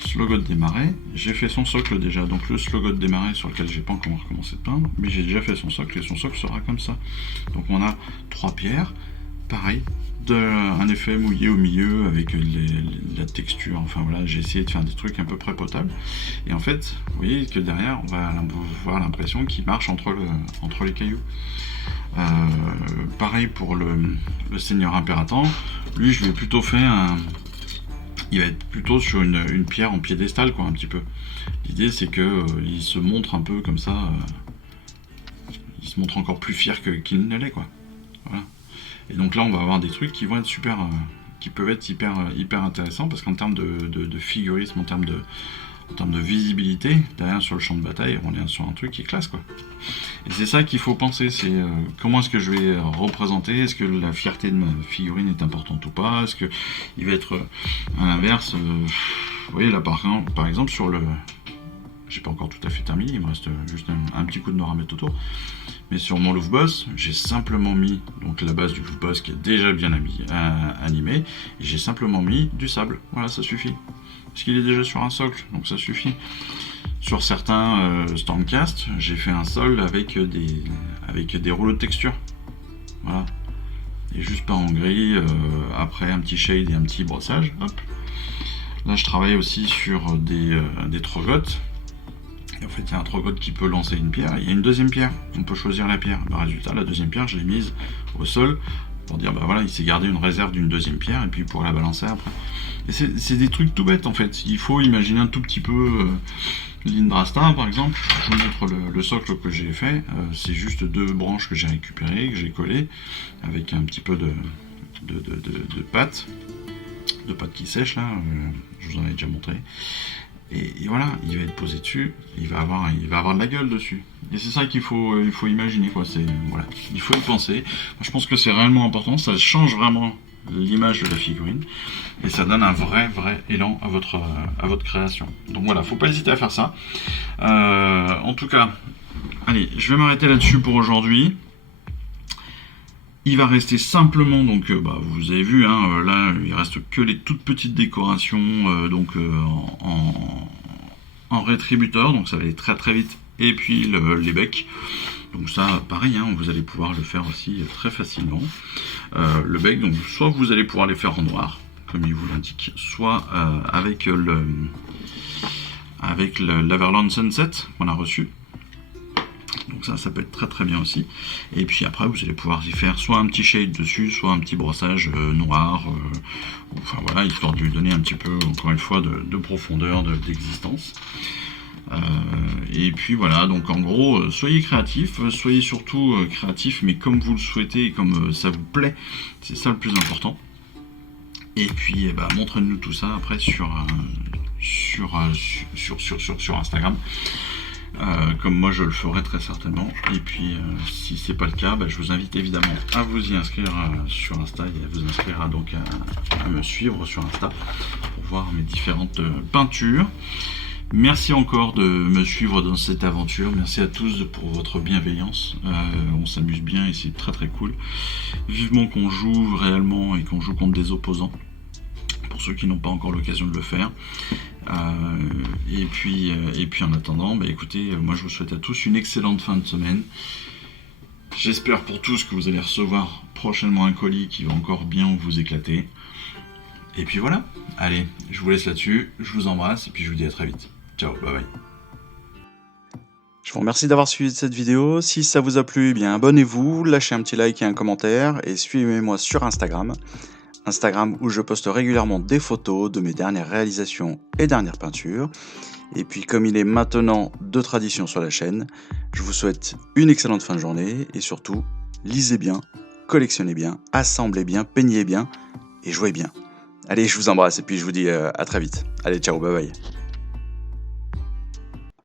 Slogot des Marais, j'ai fait son socle déjà, donc le Slogot des Marais sur lequel j'ai pas encore recommencé de peindre, mais j'ai déjà fait son socle et son socle sera comme ça. Donc on a 3 pierres, pareil, un effet mouillé au milieu avec la texture, enfin voilà, j'ai essayé de faire des trucs à peu près potables. Et en fait, vous voyez que derrière, on va avoir l'impression qu'il marche entre les cailloux. Pareil pour le Seigneur Impératant, lui je vais plutôt faire il va être plutôt sur une pierre en piédestal, quoi, un petit peu. L'idée c'est que il se montre un peu comme ça, il se montre encore plus fier qu'il ne l'est, quoi. Voilà. Et donc là on va avoir des trucs qui vont être super, qui peuvent être hyper intéressants, parce qu'en termes de figurisme, en termes de visibilité, derrière sur le champ de bataille, on est sur un truc qui est classe, quoi. Et c'est ça qu'il faut penser, c'est comment est-ce que je vais représenter, est-ce que la fierté de ma figurine est importante ou pas, est-ce que il va être à l'inverse, vous voyez là par exemple sur le... J'ai pas encore tout à fait terminé, il me reste juste un petit coup de noir à mettre autour. Mais sur mon Louvre Boss, j'ai simplement mis donc la base du Louvre Boss qui est déjà bien animée, et j'ai simplement mis du sable. Voilà, ça suffit. Parce qu'il est déjà sur un socle, donc ça suffit. Sur certains Stormcast, j'ai fait un sol avec des rouleaux de texture. Voilà. Et juste pas en gris, après un petit shade et un petit brossage. Hop. Là, je travaille aussi sur des trogotes. Et en fait, il y a un trogote qui peut lancer une pierre, et il y a une deuxième pierre. On peut choisir la pierre. Le résultat, la deuxième pierre, je l'ai mise au sol pour dire, bah voilà, il s'est gardé une réserve d'une deuxième pierre, et puis il pourra la balancer après. Et c'est des trucs tout bêtes, en fait. Il faut imaginer un tout petit peu l'Indrasta, par exemple. Je vous montre le socle que j'ai fait. C'est juste 2 branches que j'ai récupérées, que j'ai collées, avec un petit peu de pâte qui sèche, là. Je vous en ai déjà montré. Et voilà, il va être posé dessus, il va avoir de la gueule dessus. Et c'est ça qu'il faut imaginer, quoi. Voilà, il faut y penser. Moi, je pense que c'est réellement important, ça change vraiment l'image de la figurine et ça donne un vrai élan à votre création. Donc voilà, faut pas hésiter à faire ça. En tout cas, allez, je vais m'arrêter là-dessus pour aujourd'hui. Il va rester simplement, donc vous avez vu, là il reste que les toutes petites décorations en rétributeur, donc ça va aller très vite, et puis les becs. Donc ça, pareil, vous allez pouvoir le faire aussi très facilement. Le bec, donc soit vous allez pouvoir les faire en noir, comme il vous l'indique, soit avec l'Averland Sunset qu'on a reçu. Donc ça peut être très bien aussi. Et puis après, vous allez pouvoir y faire soit un petit shade dessus, soit un petit brossage noir, enfin voilà, histoire de lui donner un petit peu, encore une fois, de profondeur, d'existence. Et puis voilà, donc en gros, soyez créatifs, soyez surtout créatifs, mais comme vous le souhaitez, comme ça vous plaît, c'est ça le plus important. Et puis montrez-nous tout ça après sur Instagram. Comme moi je le ferai très certainement. Et puis si c'est pas le cas, je vous invite évidemment à vous y inscrire sur Insta et à vous inscrire à me suivre sur Insta pour voir mes différentes peintures. Merci encore de me suivre dans cette aventure. Merci à tous pour votre bienveillance. On s'amuse bien et c'est très cool. Vivement qu'on joue réellement et qu'on joue contre des opposants, pour ceux qui n'ont pas encore l'occasion de le faire. Et puis en attendant, écoutez, moi je vous souhaite à tous une excellente fin de semaine. J'espère pour tous que vous allez recevoir prochainement un colis qui va encore bien vous éclater. Et puis voilà, allez, je vous laisse là-dessus, je vous embrasse et puis je vous dis à très vite. Ciao, bye bye. Je vous remercie d'avoir suivi cette vidéo. Si ça vous a plu, abonnez-vous, lâchez un petit like et un commentaire et suivez-moi sur Instagram où je poste régulièrement des photos de mes dernières réalisations et dernières peintures. Et puis comme il est maintenant de tradition sur la chaîne, je vous souhaite une excellente fin de journée et surtout, lisez bien, collectionnez bien, assemblez bien, peignez bien et jouez bien. Allez, je vous embrasse et puis je vous dis à très vite. Allez, ciao, bye bye.